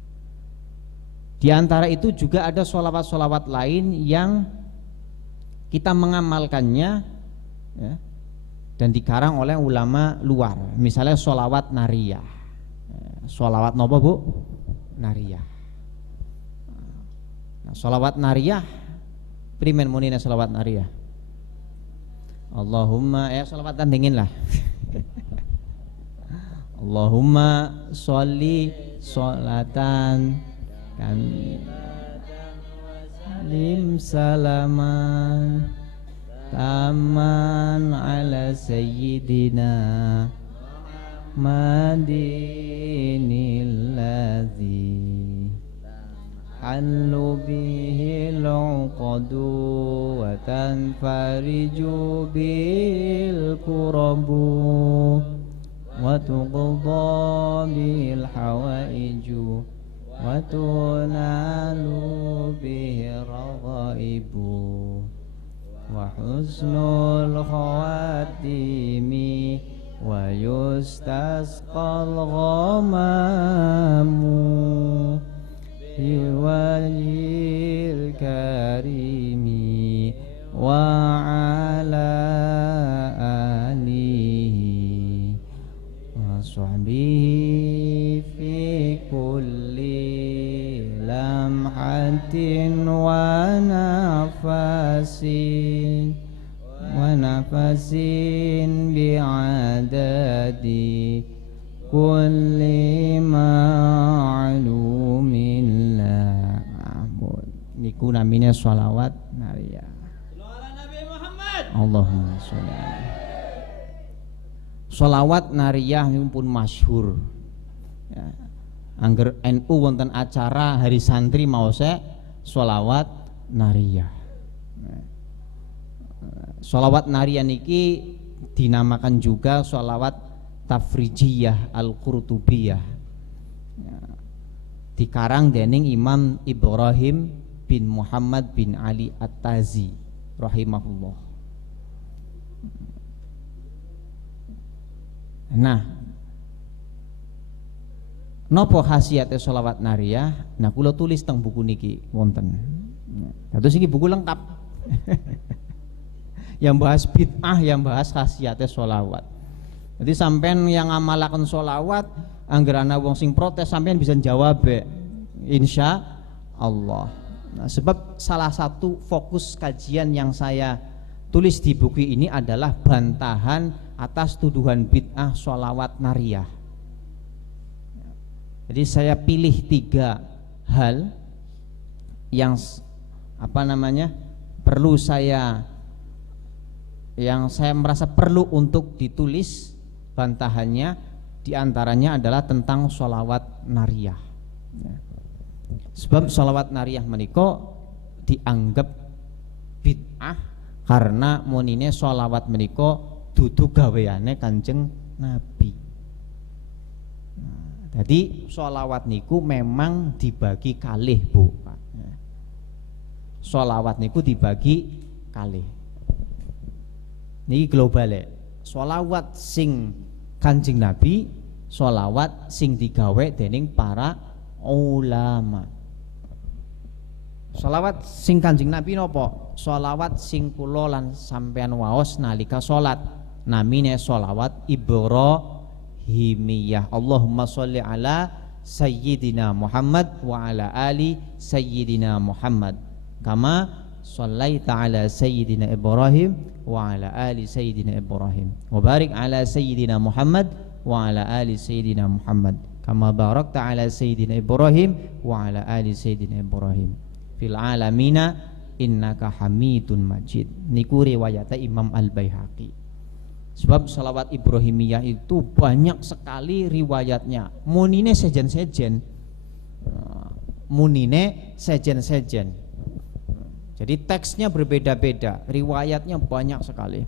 di antara itu juga ada sholawat-sholawat lain yang kita mengamalkannya ya, dan dikarang oleh ulama luar. Misalnya sholawat nariyah. Sholawat nopo bu? Nariyah. Nah, sholawat nariyah primen munina sholawat nariyah. Allahumma ya sholawat tandingin lah. Allahumma sholli sholatan kami lim salaman taman ala sayyidina Muhammadinil ladzi hallu bihil uqadu wa tanfariju bil kurabu wa tuqda bil hawaiju wa tunalu bihi raghaibu wa husnul khawatimi wa yustasqal ghamamu biwajhil karimi wa ala alihi wa sahbihi fi kulli lamhatin wa nafasin bi'adadi kulli ma'lumin la'abud. Niku namanya sholawat nariyah. Allahumma sholli alaihi. Sholawat nariyah ini pun masyhur ya. Angger NU wonten acara hari santri maose sholawat nariyah. Sholawat nariyah niki dinamakan juga sholawat tafrijiyah al-Qurtubiyah ya. Dikarang dening Imam Ibrahim bin Muhammad bin Ali At-Tazi rahimahullah. Nah, nopo khasiate sholawat nariyah? Nah, kula tulis teng buku niki wonten. Terus iki buku lengkap. Yang bahas bid'ah, yang bahas khasiate sholawat. Jadi sampean yang ngamalaken sholawat, angger ana wong sing protes sampean bisa jawab insya Allah. Nah, sebab salah satu fokus kajian yang saya tulis di buku ini adalah bantahan atas tuduhan bid'ah sholawat nariyah. Jadi saya pilih 3 hal yang perlu yang saya merasa perlu untuk ditulis bantahannya, diantaranya adalah tentang sholawat nariyah. Sebab sholawat nariyah menika dianggap bid'ah karena monine sholawat menika dudu gaweane Kanjeng Nabi. Jadi sholawat niku memang dibagi kalih, Bu. Sholawat niku dibagi kalih. Niki globale. Sholawat sing Kanjeng Nabi, sholawat sing digawe dening para ulama. Sholawat sing Kanjeng Nabi nopo? Sholawat sing kula lan sampean waos nalika salat. Namine sholawat Ibrahimiyah. Allahumma sholli ala Sayyidina Muhammad wa ala ali Sayyidina Muhammad. Kama shallaita ala Sayyidina Ibrahim wa ala ali Sayyidina Ibrahim. Wa barik ala Sayyidina Muhammad wa ala ali Sayyidina Muhammad. Kama barakta ala Sayyidina Ibrahim wa ala ali Sayyidina Ibrahim. Fil alamina innaka hamidun majid. Niku riwayatnya Imam Al-Baihaqi. Sebab salawat Ibrahimiyah itu banyak sekali riwayatnya. Munine sejen-sejen. Munine sejen-sejen. Jadi teksnya berbeda-beda, riwayatnya banyak sekali.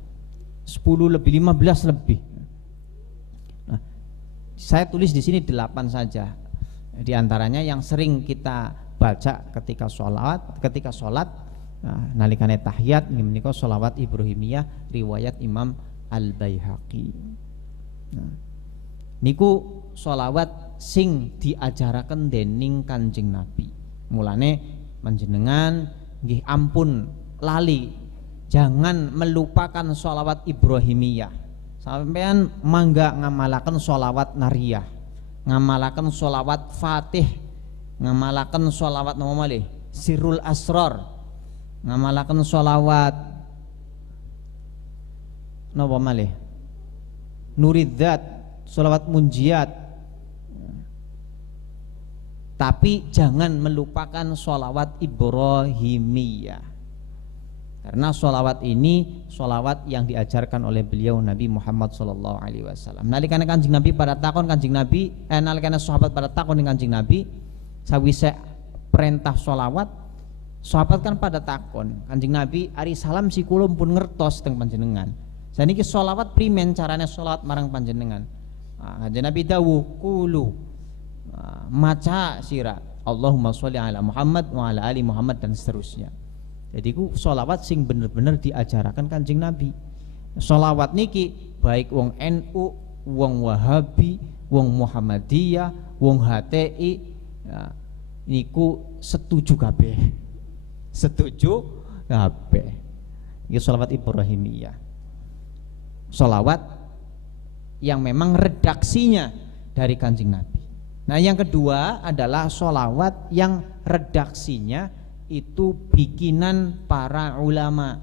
10 lebih, 15 lebih. Nah, saya tulis di sini 8 saja. Di antaranya yang sering kita baca ketika sholat, nah, nalikane tahiyat menika sholawat Ibrahimiyah riwayat Imam Al-Baihaqi. Nah, niku sholawat sing diajaraken dening Kanjeng Nabi. Mulane panjenengan nggih ampun lali, jangan melupakan sholawat Ibrahimiyah. Sampean mangga ngamalaken sholawat nariyah, ngamalaken sholawat Fatih, ngamalaken sholawat napa malih Sirrul Asrar, ngamalaken sholawat napa malih Nuridzat, sholawat Munjiat. Tapi jangan melupakan sholawat Ibrahimiyah, karena sholawat ini sholawat yang diajarkan oleh beliau Nabi Muhammad SAW. Nalikane Kanjeng Nabi pada takon Kanjeng Nabi, nalikane sahabat pada takon dengan Kanjeng Nabi, sawise perintah sholawat, sahabat kan pada takon Kanjeng Nabi, ari salam si kula pun ngertos teng panjenengan. Saniki sholawat primen carane sholawat marang panjenengan. Kanjeng Nabi dawuh kulu maca sira Allahumma sholli ala Muhammad wa ala ali Muhammad dan seterusnya. Jadi ku sholawat sing bener-bener diajarakan Kanjeng Nabi. Sholawat niki baik wong NU, wong Wahabi, wong Muhammadiyah, wong HTI, ya, niku setuju kabeh. Setuju kabeh. Iki sholawat Ibrahimiyah. Sholawat yang memang redaksinya dari Kanjeng Nabi. Nah, yang kedua adalah sholawat yang redaksinya itu bikinan para ulama.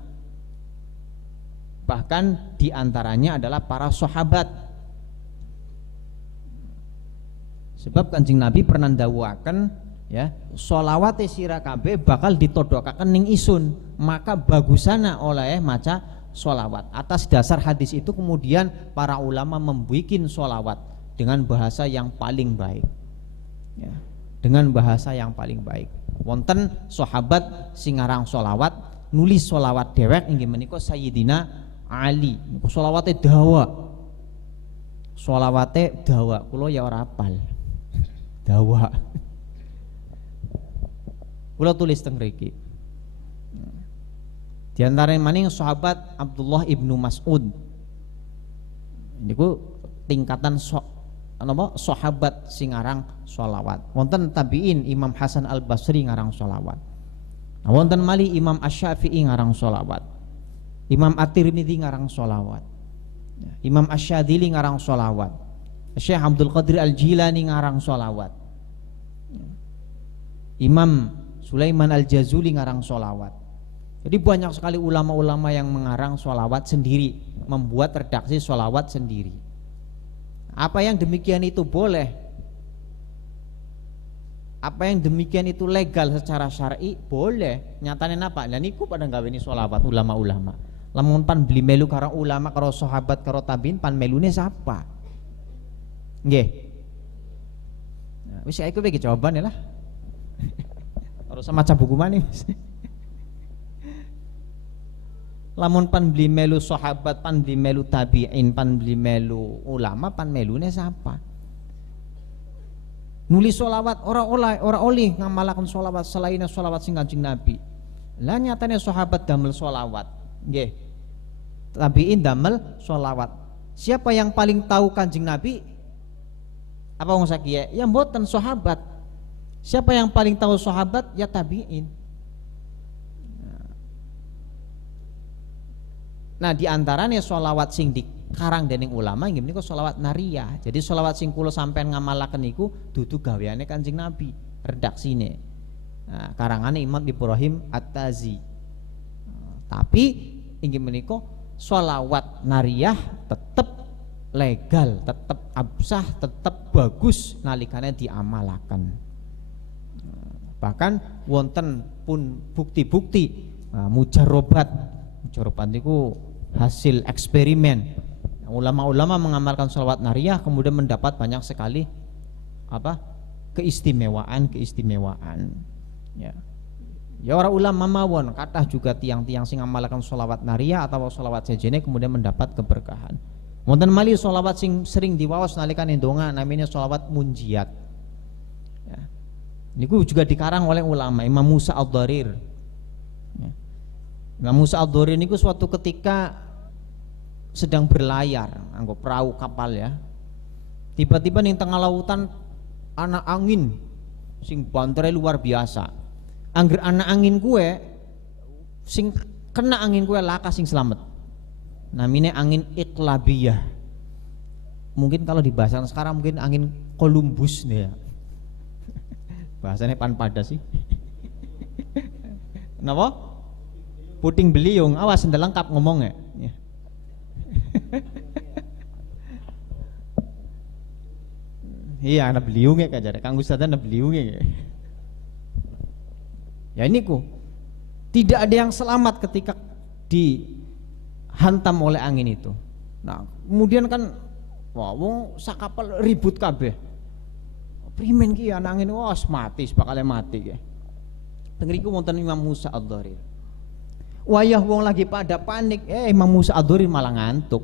Bahkan diantaranya adalah para sahabat. Sebab Kanjeng Nabi pernah ndawuhaken, ya, sholawat sira kabeh bakal ditodokaken ning isun, maka bagusana oleh maca sholawat. Atas dasar hadis itu kemudian para ulama membuat sholawat dengan bahasa yang paling baik, ya, dengan bahasa yang paling baik. Wonten sahabat sing aran sholawat nulis sholawat dewek inggih menika Sayyidina Ali. Sholawate dawa, sholawate dawa, kula ya ora apal dawa. Kula tulis teng mriki. Di antara maning sahabat Abdullah ibnu Mas'ud. Niku tingkatan sahabat sing aran sholawat. Wonten tabiin Imam Hasan Al Basri ngarang sholawat. Nah, wonten mali Imam Asy-Syafi'i ngarang sholawat. Imam At-Tirmidzi ngarang sholawat. Imam Asy-Syadzili ngarang sholawat. Syekh Abdul Qadir Al-Jilani ngarang sholawat. Imam Sulaiman Al-Jazuli ngarang sholawat. Jadi banyak sekali ulama-ulama yang mengarang sholawat sendiri, membuat redaksi sholawat sendiri. Apa yang demikian itu boleh, apa yang demikian itu legal secara syar'i boleh. Nyatanya apa? Dan iku pada nggaweni sholawat ulama-ulama. Lamun pan beli melu karo ulama, karo sahabat, karo tabiin, pan melune siapa? Nggih. Nah, wis aku bagi jawaban ya lah. Harus maca buku mana? Lamun pan beli melu sahabat, pan beli melu tabiin, pan beli melu ulama, pan melune siapa? Nulis sholawat ora oleh ngamalaken sholawat selain sholawat sing Kanjeng Nabi. Lah nyatane sahabat damel sholawat, nggih. Tabiin damel sholawat. Siapa yang paling tahu Kanjeng Nabi? Apa wong sakiye? Ya mboten sahabat. Siapa yang paling tahu sahabat? Ya tabiin. Nah, diantaranya sholawat sing dikarang dening ulama inggih menika sholawat nariyah. Jadi sholawat sing kula sampean ngamalaken niku dudu gaweane Kanjeng Nabi, redaksine. Nah, karangane Imam Ibrahim At-Tazi. Tapi inggih menika sholawat nariyah tetep legal, tetep absah, tetep bagus nalikane diamalaken. Bahkan wonten pun bukti-bukti mujarobat niku hasil eksperimen. Ulama-ulama mengamalkan sholawat nariyah kemudian mendapat banyak sekali keistimewaan. Ya. Ya orang ulama mawon kathah juga tiang-tiang sing ngamalkan sholawat nariyah atau sholawat sejene kemudian mendapat keberkahan. Wonten malih sholawat sing sering diwaos nalikane donga namanya sholawat munjiat. Ya. Niku juga dikarang oleh ulama Imam Musa Ad-Dharir. Ya. Imam Musa Ad-Dharir niku suatu ketika sedang berlayar nganggo perahu kapal ya. Tiba-tiba ning tengah lautan ana angin sing bantere luar biasa. Angger ana angin kue sing kena angin kue laka sing selamat. Namanya angin iqlabiyah. Mungkin kalau di bahasa sekarang mungkin angin Columbus nih ya. Bahasanya pan pada sih. Kenapa? Puting beliung, awas ndak lengkap ngomongnya. Ya. Iya, ana beliunge kajare. Kang Ustaz ana beliunge. Ya ini ku. Tidak ada yang selamat ketika dihantam oleh angin itu. Nah, kemudian kan wah wong sakapal ribut kabeh. Primen ki ana angin wos mati, bakal mati ki. Tengriku wonten Imam Musa Ad-Dharir. Wayah wong lagi pada panik, Imam Musa Ad-Dharir malah ngantuk.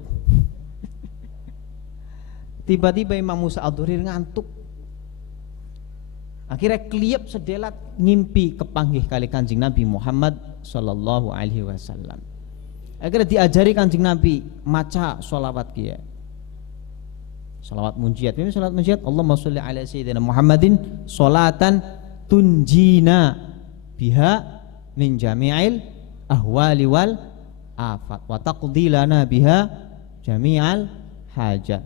Tiba-tiba Imam Musa Ad-Dharir ngantuk. Akhirnya kliep sedelat ngimpi kepanggih kali Kanjeng Nabi Muhammad sallallahu alaihi wasallam. Akhirnya diajari Kanjeng Nabi maca sholawat kiye. Sholawat munjiat. Ini sholawat munjiat. Allahumma sholli ala sayyidina Muhammadin sholatan tunjina biha min jami'il ahwali wal afat wa taqdi lana biha jami'al hajat.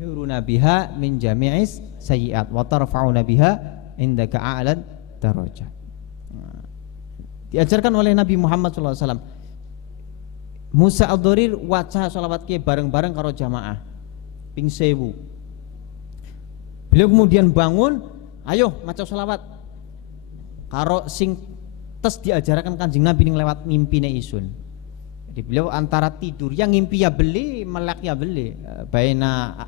Huruna biha min jami'is sayyi'at wa tarfa'una biha indaka a'lad darajat. Diajarkan oleh Nabi Muhammad SAW. Musa ad-Dharir waca sholawat ke bareng-bareng karo jamaah ping 1000. Beliau kemudian bangun, ayo maca sholawat karo sing tes diajarkan Kanjeng Nabi ning lewat mimpine isun. Jadi beliau antara tidur yang ngimpi ya beli, melek ya beli, baina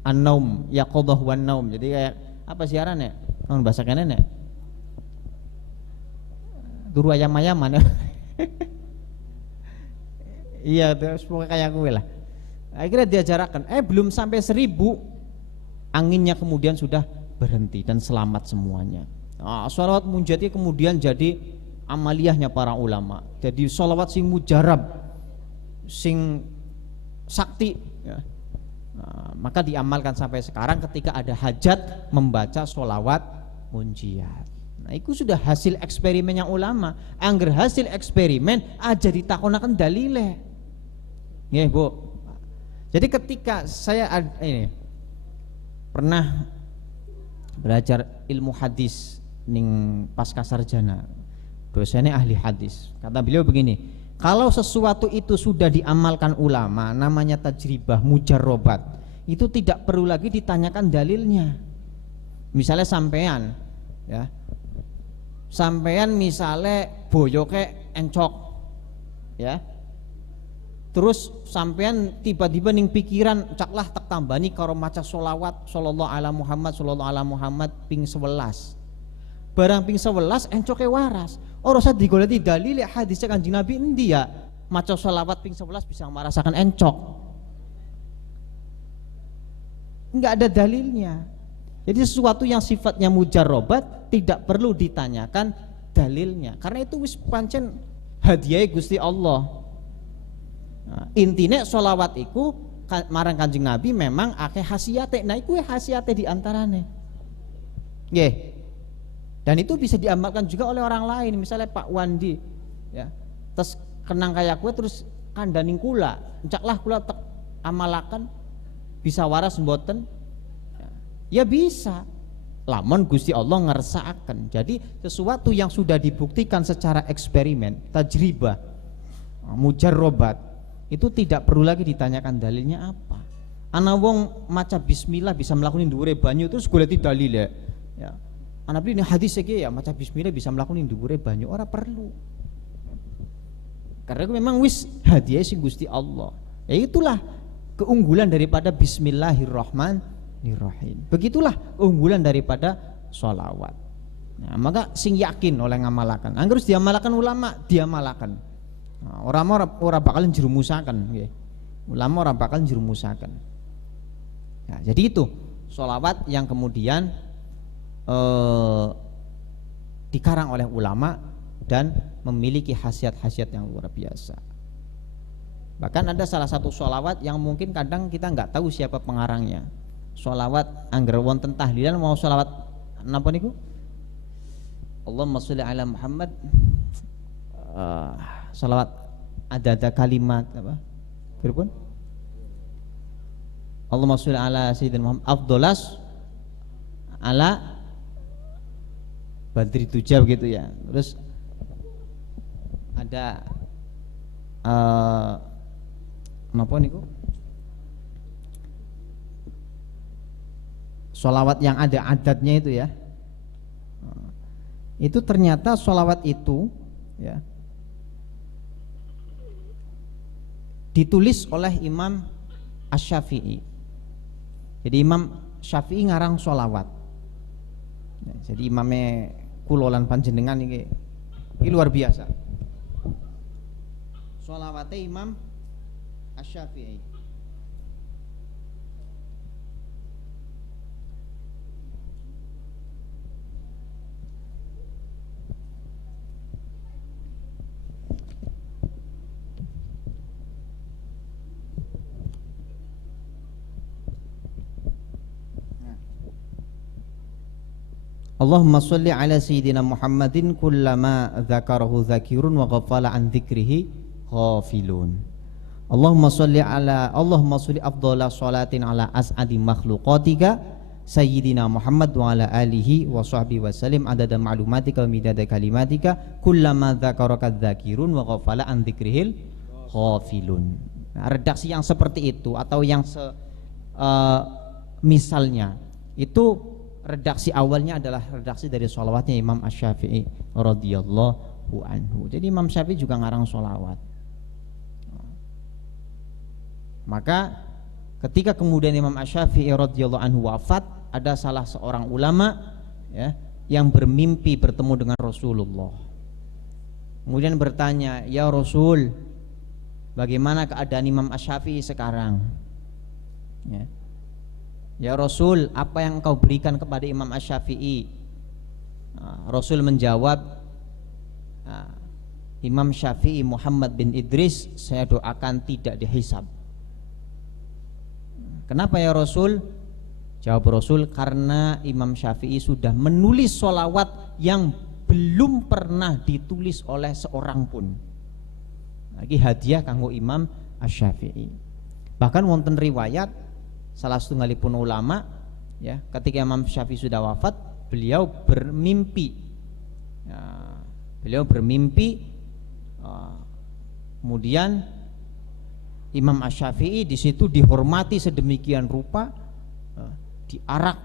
an-naum yaqadhah wan naum. Jadi kayak apa siarannya? Kan bahasa kene nek. Turu ayam-ayaman. Iya, terus pokoknya kayak gue lah. Akhirnya diajarkan, belum sampai 1000 anginnya kemudian sudah berhenti dan selamat semuanya. Sholawat munjati kemudian jadi amaliyahnya para ulama. Jadi sholawat sing mujarab, sing sakti ya. Maka diamalkan sampai sekarang ketika ada hajat membaca sholawat munjiat. Nah, itu sudah hasil eksperimennya ulama. Angger hasil eksperimen aja ditakonaken dalile. Nggih, Bu. Jadi ketika saya ini pernah belajar ilmu hadis ning pasca sarjana, dosennya ahli hadis. Kata beliau begini, kalau sesuatu itu sudah diamalkan ulama, namanya tajribah mujarrobat, itu tidak perlu lagi ditanyakan dalilnya. Misalnya sampean, ya, sampean misalnya boyoke encok, ya, terus sampean tiba-tiba ning pikiran caklah tak tambani karo maca sholawat sallallahu ala Muhammad ping 11. Barang ping 11 encoke waras. Ora usah digoleki dalil hadisnya Kanjeng Nabi endi ya maca sholawat ping 11 bisa merasakan encok. Enggak ada dalilnya. Jadi sesuatu yang sifatnya mujarrobat tidak perlu ditanyakan dalilnya karena itu wis pancen hadiah Gusti Allah. Nah, intinya sholawat iku marang Kanjeng Nabi memang akeh khasiate. Nah iku khasiate diantarane. Nggih. Dan itu bisa diamalkan juga oleh orang lain. Misalnya Pak Wandi, ya, terus kenang kayak kue terus kandaning kula, encaklah kula tek amalakan bisa waras mboten? Ya bisa. Lamun Gusti Allah ngersakaken. Jadi sesuatu yang sudah dibuktikan secara eksperimen, tajribah, mujarrobat, itu tidak perlu lagi ditanyakan dalilnya apa. Ana wong maca bismillah bisa melakukan dhuwure banyu terus goleki dalile. Ya. Ana beli hadis iki ya maca bismillah bisa melakukan dhuwure banyu, ora perlu. Karena memang wis hadiah sing Gusti Allah. Ya itulah keunggulan daripada bismillahirrahmanirrahim. Begitulah keunggulan daripada sholawat. Nah, maka sing yakin oleh ngamalakan. Angger diamalakan ulama, diamalakan. Nah, orang bakal jerumusaken nggih. Ulama ora bakal jerumusaken. Nah, jadi itu sholawat yang kemudian dikarang oleh ulama dan memiliki khasiat-khasiat yang luar biasa. Bahkan ada salah satu sholawat yang mungkin kadang kita nggak tahu siapa pengarangnya. Sholawat angger wonten tahlilan mau sholawat napa niku? Allahumma sholli ala Muhammad. Sholawat ada kalimat apa? Pripun? Allahumma sholli ala sayyidina Muhammad afdolas ala Badri Tuja begitu ya. Terus ada apa niku? Sholawat yang ada adatnya itu ya. Itu ternyata sholawat itu ya ditulis oleh Imam Asy-Syafi'i. Jadi Imam Syafi'i ngarang sholawat. Jadi imamnya kulolan panjenengan ini luar biasa. Sholawatnya Imam Asy-Syafi'i. Allahumma sholli ala sayyidina Muhammadin kullama dzakarahu dzakirun wa ghafala an dzikrihi ghafilun. Allahumma sholli afdhala sholatin ala as'adi makhluqatika sayyidina Muhammad wa ala alihi wa sahbihi wa sallim adada ma'lumatika wa midada kalimatika kullama dzakaraka dzakirun wa ghafala an dzikrihil ghafilun. Nah, redaksi yang seperti itu atau yang misalnya itu redaksi awalnya adalah redaksi dari sholawatnya Imam Asy-Syafi'i radhiyallahu anhu. Jadi Imam Syafi'i juga ngarang sholawat. Maka ketika kemudian Imam Asy-Syafi'i radhiyallahu anhu wafat, ada salah seorang ulama ya yang bermimpi bertemu dengan Rasulullah. Kemudian bertanya, "Ya Rasul, bagaimana keadaan Imam Asy-Syafi'i sekarang?" Ya Rasul, apa yang engkau berikan kepada Imam Asy-Syafi'i? Rasul menjawab, Imam Syafi'i Muhammad bin Idris saya doakan tidak dihisab. Kenapa ya Rasul? Jawab Rasul, karena Imam Syafi'i sudah menulis sholawat yang belum pernah ditulis oleh seorang pun. Lagi hadiah kanggo Imam Asy-Syafi'i. Bahkan wonten riwayat salah setunggalipun ulama ya, ketika Imam Syafi'i sudah wafat, beliau bermimpi kemudian Imam Asy-Syafi'i di situ dihormati sedemikian rupa, diarak,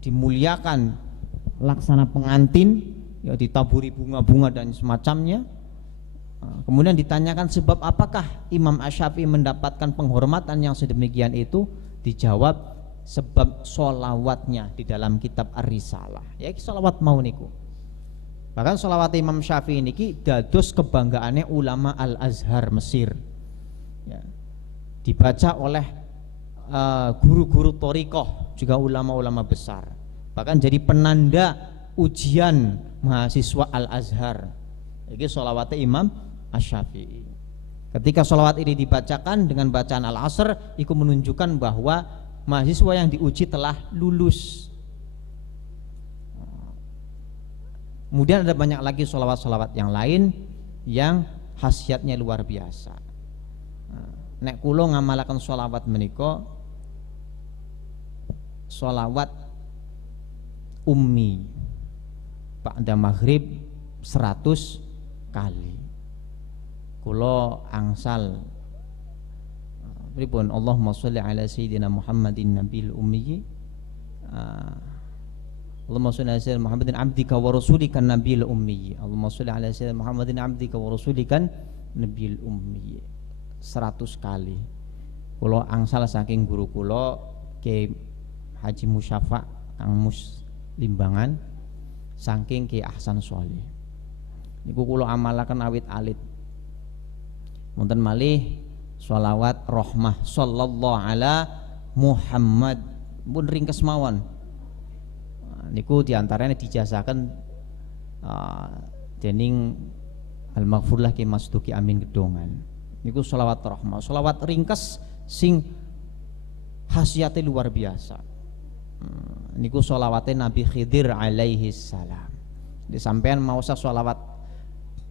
dimuliakan laksana pengantin ya, ditaburi bunga-bunga dan semacamnya. Kemudian ditanyakan sebab apakah Imam Asy-Syafi'i mendapatkan penghormatan yang sedemikian itu? Dijawab sebab sholawatnya di dalam kitab Ar-Risalah. Ya sholawat mau niku. Bahkan sholawat Imam Syafi'i niki dados kebanggaannya ulama Al-Azhar Mesir. Ya. Dibaca oleh guru-guru thariqah, juga ulama-ulama besar. Bahkan jadi penanda ujian mahasiswa Al-Azhar. Iki sholawatnya Imam Asy-Syafi'i. Ketika sholawat ini dibacakan dengan bacaan Al-Asr, itu menunjukkan bahwa mahasiswa yang diuji telah lulus. Kemudian ada banyak lagi sholawat-sholawat yang lain yang khasiatnya luar biasa. Nek kulo ngamalaken sholawat menika, sholawat ummi ba'da maghrib 100 kali. Kulo angsal pripun Allahumma sholli ala sayyidina Muhammadin nabiyil ummi Allahumma sholli ala sayyidina Muhammadin abdika wa rasulika nabiyil ummi Allahumma sholli ala sayyidina Muhammadin abdika wa rasulika nabiyil ummi 100 kali. Kulo angsal saking guru kulo Ki Haji Musyafa Kang Mus Limbangan, saking Ki Ahsan Sholih niku kulo amalaken awit alit. Wonten malih sholawat rahmah sallallahu ala Muhammad pun ringkes mawon. Niku diantaranya dijasakan dening Al-Maghfurlah Ki Mas Duki Amin Gedongan. Niku sholawat rahmah, sholawat ringkes sing khasiatnya luar biasa. Niku sholawatnya Nabi Khidir alaihi salam. Di sampean mau usah sholawat,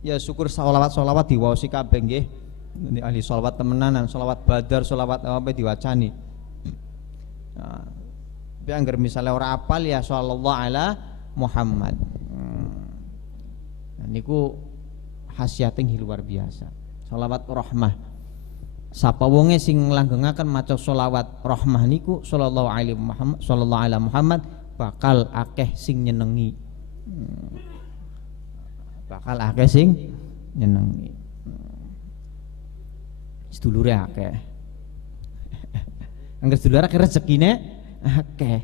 ya syukur sholawat diwaosi kabeh nggih. Ini ahli sholawat temenanan, sholawat badar, sholawat apa diwacani. Tapi anggar misalnya orang apal ya sallallahu ala Muhammad. Niku khasiatnya luar biasa. Sholawat rahmah. Sapa wonge sing nglanggengaken maca sholawat rahmah niku sallallahu ala Muhammad bakal akeh sing nyenengi. Bakal akeh sing nyenengi. Sedulure akeh. Angger sedulur akeh rezekine akeh.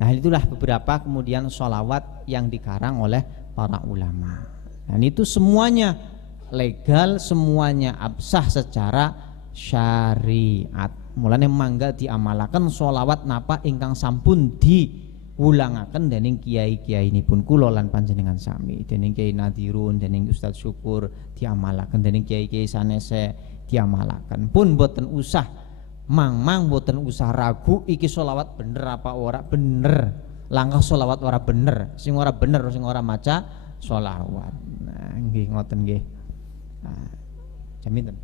Nah, itulah beberapa kemudian sholawat yang dikarang oleh para ulama. Dan itu semuanya legal, semuanya absah secara syariat. Mulane mangga diamalaken sholawat napa ingkang sampun diulangaken dening kiai-kiai nipun kula lan panjenengan sami, dening Kiai Nadirun, dening Ustadz Syukur diamalaken, dening kiai-kiai sanese diamalaken. Pun boten usah mang boten usah ragu iki sholawat bener apa ora bener. langkah sholawat ora bener, sing ora maca sholawat. Nah, nggih ngoten nggih. Nah, jam pinten?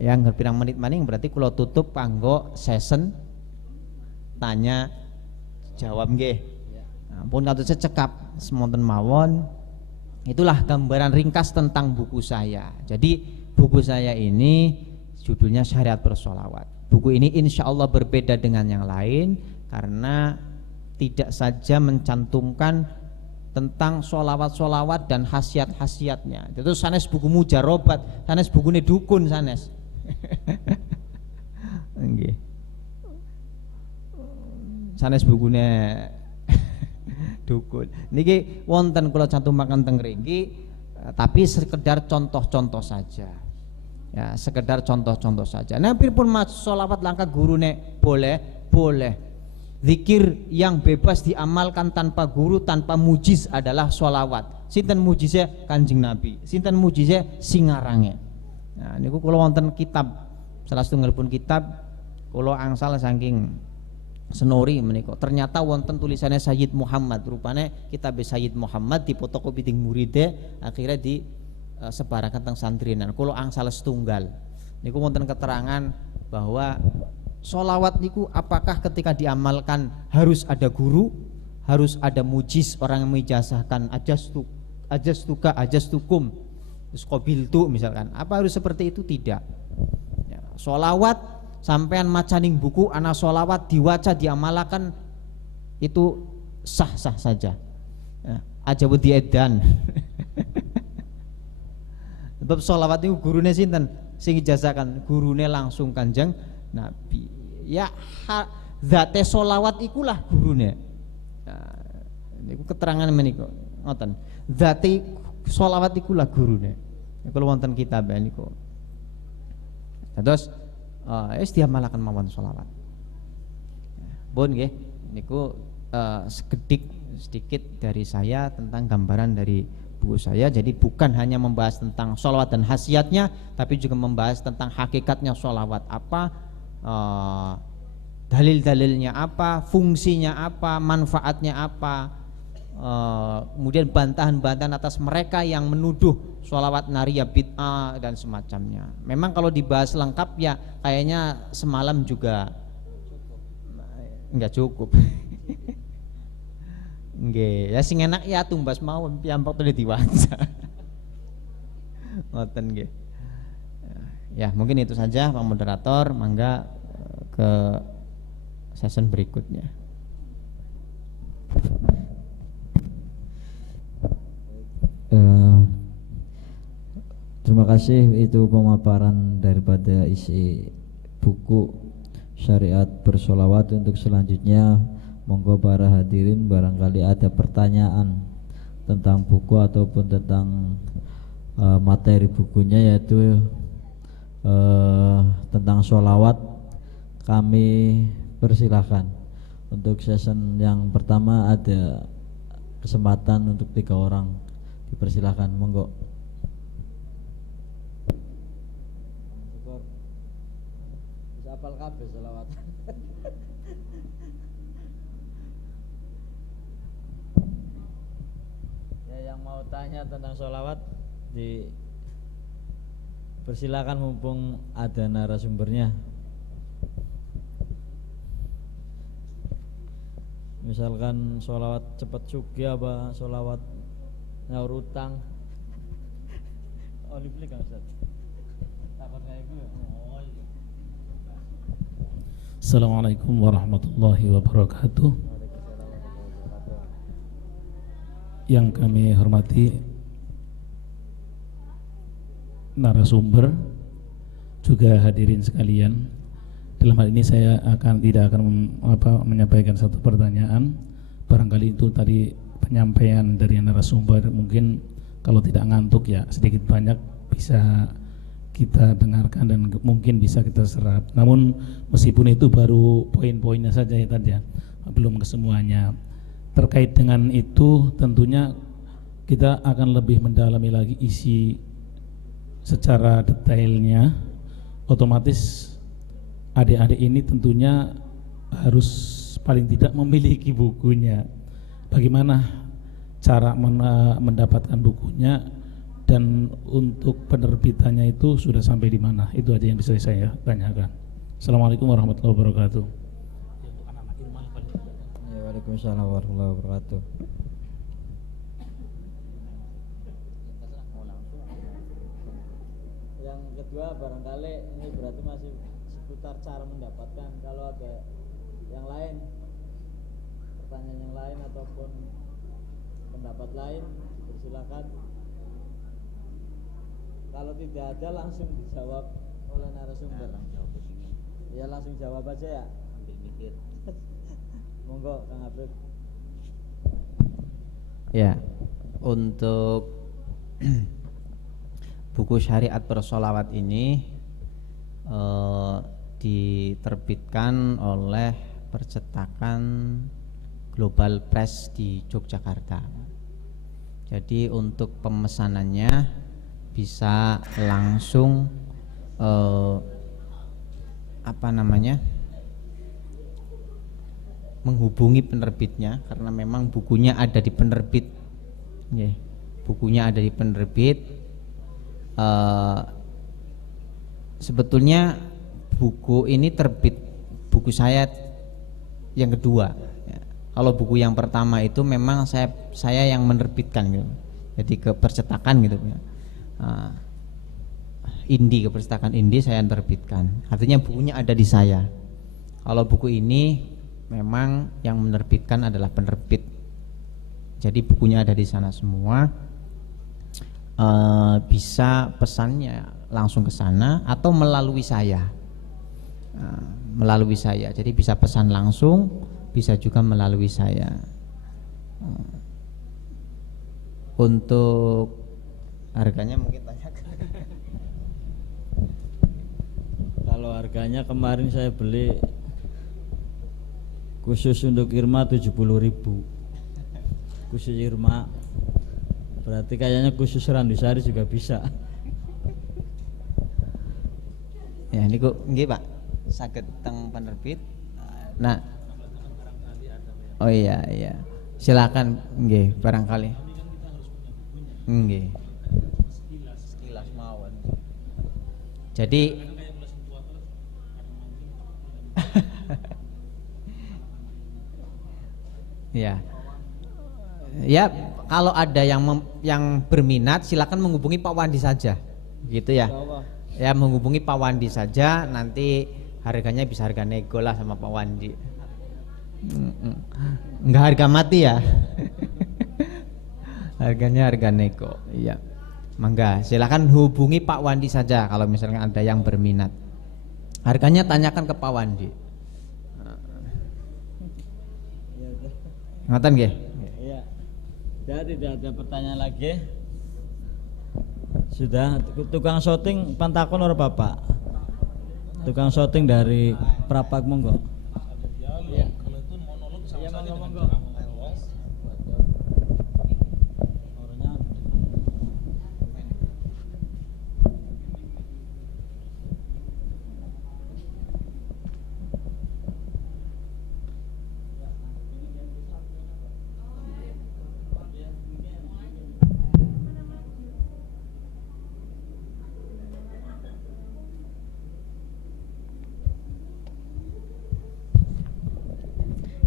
Yang pirang menit maning berarti kula tutup kanggo session tanya jawab nggih. Ampun katose cekap semonten mawon. Itulah gambaran ringkas tentang buku saya. Jadi buku saya ini judulnya Syariat Bersolawat. Buku ini insya Allah berbeda dengan yang lain karena tidak saja mencantumkan tentang solawat-solawat dan khasiat-khasiatnya. Itu sanes buku mujarobat, sanes buku dukun sanes. Nggih. Sanes bukune dukun. Niki wonten kula cantumaken teng mriki, tapi sekedar contoh-contoh saja. Ya, sekedar contoh-contoh saja. Nah, pun mas sholawat langkah gurune boleh. Zikir yang bebas diamalkan tanpa guru, tanpa mujiz adalah sholawat. Sinten mujiznya Kanjeng Nabi, sinten mujiznya singarange. Nah, niku kula wonten kitab, salah setunggalipun kitab kula angsal saking senori menika. Ternyata wonten tulisannya Sayyid Muhammad, rupane kitab Sayyid Muhammad dipotokopi ting muride, akhirnya di sebarakan teng santrinan. Kula angsal setunggal. Niku wonten keterangan bahwa sholawat niku apakah ketika diamalkan harus ada guru, harus ada mujiz, orang yang mengijazahkan ajastukum terus qabiltu misalkan, apa harus seperti itu? Tidak ya, sholawat sampean macaning buku ana sholawat diwaca diamalkan itu sah-sah saja ya, aja wedi edan. Sebab sholawat itu gurune sinten sing ijazahkan? Gurune langsung Kanjeng Nabi. Ya zate sholawat ikulah gurune. Nah, niku keterangan menika ngoten. Zate sholawat ikulah gurune. Kalau wonten kitab niku. Terus wis diamalaken mawon sholawat. Pun nggih niku sedikit dari saya tentang gambaran dari buku saya. Jadi bukan hanya membahas tentang sholawat dan khasiatnya, tapi juga membahas tentang hakikatnya sholawat apa, dalil-dalilnya apa, fungsinya apa, manfaatnya apa, kemudian bantahan-bantahan atas mereka yang menuduh sholawat nariyah bid'ah dan semacamnya. Memang kalau dibahas lengkap ya kayaknya semalam juga enggak cukup. Nggih, ya sing enak ya tumbas mawon piyambak tadi diwaca. Ngoten nggih. Ya, mungkin itu saja Pak Moderator, mangga ke session berikutnya. Terima kasih, itu pemaparan daripada isi buku Syariat Bersolawat. Untuk selanjutnya monggo para hadirin barangkali ada pertanyaan tentang buku ataupun tentang materi bukunya, yaitu tentang sholawat, kami persilahkan. Untuk session yang pertama ada kesempatan untuk 3 orang, dipersilahkan, monggo. Bisa hafal kabeh sholawat. Ya, yang mau tanya tentang sholawat persilakan mumpung ada narasumbernya. Misalkan sholawat cepat sugih apa sholawat nyaur utang. Oh, dipilih kan Ustaz? Takut kayak gue. Oh, iya. Assalamualaikum warahmatullahi wabarakatuh. Yang kami hormati narasumber, juga hadirin sekalian. Dalam hal ini saya tidak akan menyampaikan satu pertanyaan. Barangkali itu tadi penyampaian dari narasumber, mungkin kalau tidak ngantuk ya sedikit banyak bisa kita dengarkan dan mungkin bisa kita serap. Namun meskipun itu baru poin-poinnya saja ya tadi ya, belum kesemuanya. Terkait dengan itu tentunya kita akan lebih mendalami lagi isi secara detailnya otomatis adik-adik ini tentunya harus paling tidak memiliki bukunya. Bagaimana cara mendapatkan bukunya dan untuk penerbitannya itu sudah sampai di mana? Itu aja yang bisa saya tanyakan. Assalamualaikum warahmatullahi wabarakatuh. Waalaikumsalam warahmatullahi wabarakatuh. Yang kedua barangkali ini berarti masih seputar cara mendapatkan. Kalau ada yang lain, pertanyaan yang lain ataupun pendapat lain, dipersilakan. Kalau tidak ada langsung dijawab oleh narasumber. Ya langsung jawab aja ya. Ambil mikir. Monggo Kang Habib. Ya, untuk buku syariat bersolawat ini diterbitkan oleh percetakan Global Press di Yogyakarta. Jadi untuk pemesanannya bisa langsung menghubungi penerbitnya, karena memang bukunya ada di penerbit. Bukunya ada di penerbit. Sebetulnya buku ini terbit, buku saya yang kedua. Kalau buku yang pertama itu memang saya yang menerbitkan gitu. Jadi ke percetakan gitu ya. Indi, ke percetakan Indi saya yang terbitkan. Artinya bukunya ada di saya. Kalau buku ini memang yang menerbitkan adalah penerbit. Jadi bukunya ada di sana semua. Bisa pesannya langsung ke sana atau melalui saya. Melalui saya. Jadi bisa pesan langsung, bisa juga melalui saya. Untuk harganya mungkin tanyakan. Kalau harganya kemarin saya beli khusus untuk Irma 70.000. Khusus Irma. Berarti kayaknya khusus Randusari juga bisa. Ya niku nggih Pak. Saged teng penerbit. Nah. Oh iya. Silakan nggih barangkali. Nggih. Sekilas mawon. Jadi ya kalau ada yang berminat silakan menghubungi Pak Wandi saja, gitu ya. Ya menghubungi Pak Wandi saja, nanti harganya bisa harga nego lah sama Pak Wandi. Enggak harga mati ya. Harganya harga nego. Iya. Mangga, silakan hubungi Pak Wandi saja kalau misalnya ada yang berminat. Harganya tanyakan ke Pak Wandi. Ngoten nggih? Iya. Jadi tidak ada pertanyaan lagi. Sudah, tukang syuting pantakon ora Bapak? Tukang syuting dari Prapak monggo. Iya. Kalau itu monolog sama monggo.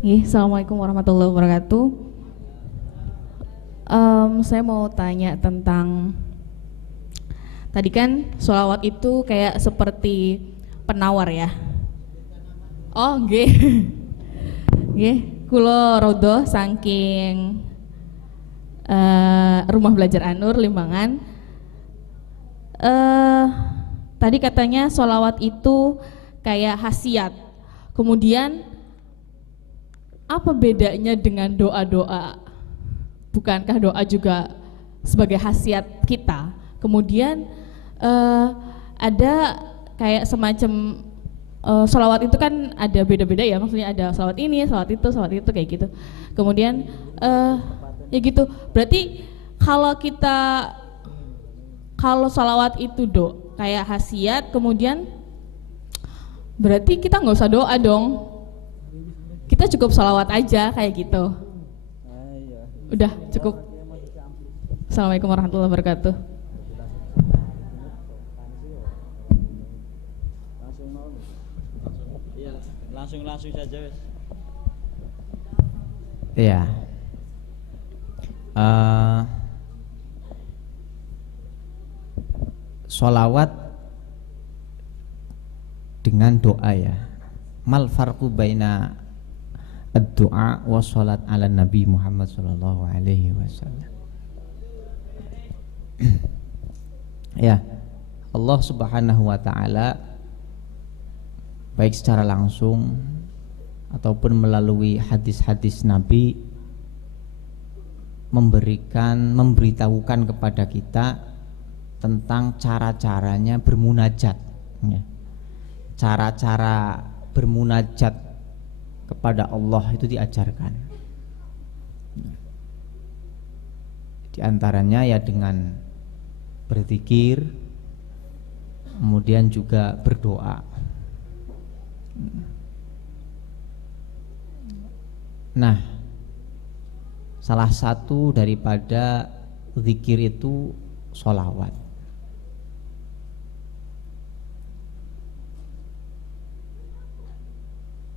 Assalamualaikum warahmatullahi wabarakatuh. Saya mau tanya tentang tadi kan sholawat itu kayak seperti penawar ya. Oh nggih. Nggih, kula rodo saking Rumah Belajar An-Nur Limbangan. Tadi katanya sholawat itu kayak khasiat. Kemudian apa bedanya dengan doa-doa? Bukankah doa juga sebagai khasiat kita? Kemudian ada kayak semacam sholawat itu kan ada beda-beda ya, maksudnya ada sholawat ini, sholawat itu kayak gitu. Kemudian ya gitu. Berarti kalau sholawat itu kayak khasiat, kemudian Berarti kita nggak usah doa dong. Kita cukup sholawat aja kayak gitu. Udah cukup. Assalamualaikum warahmatullahi wabarakatuh. Langsung saja wes. Iya. Sholawat dengan doa ya. Mal farqu baina ad-du'a wa sholat ala Nabi Muhammad sallallahu alaihi wasallam. Ya, Allah Subhanahu wa taala baik secara langsung ataupun melalui hadis-hadis Nabi memberitahukan kepada kita tentang cara-caranya bermunajat ya. Cara-cara bermunajat kepada Allah itu diajarkan. Di antaranya ya dengan berzikir, kemudian juga berdoa. Nah, salah satu daripada zikir itu sholawat.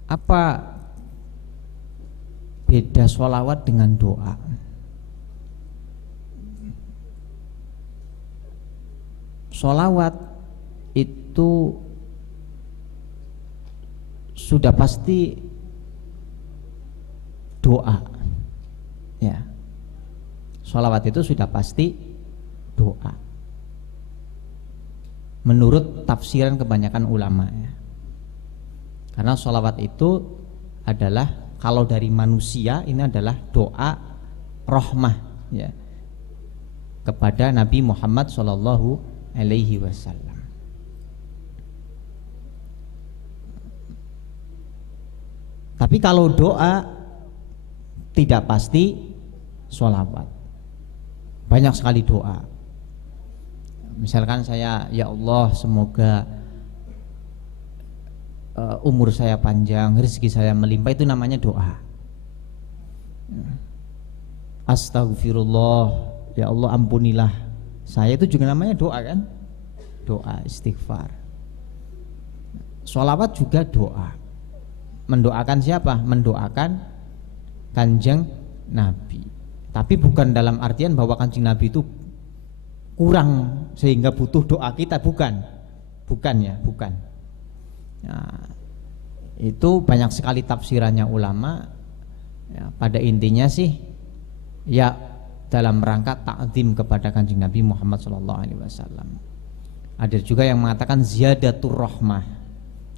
Apa beda sholawat dengan doa? Sholawat itu sudah pasti doa, ya. Sholawat itu sudah pasti doa. Menurut tafsiran kebanyakan ulama, ya. Karena sholawat itu adalah kalau dari manusia ini adalah doa rahmah, ya, kepada Nabi Muhammad Shallallahu Alaihi Wasallam. Tapi kalau doa tidak pasti sholawat. Banyak sekali doa. Misalkan saya, ya Allah semoga umur saya panjang, rezeki saya melimpah, itu namanya doa. Astaghfirullah, ya Allah ampunilah saya, itu juga namanya doa kan? Doa istighfar. Sholawat juga doa. Mendoakan siapa? Mendoakan Kanjeng Nabi. Tapi bukan dalam artian bahwa Kanjeng Nabi itu kurang sehingga butuh doa kita, bukan. Bukan ya, bukan. Nah, itu banyak sekali tafsirannya ulama, ya, pada intinya sih ya dalam rangka ta'zim kepada Kanjeng Nabi Muhammad SAW. Ada juga yang mengatakan ziyadatur rahmah,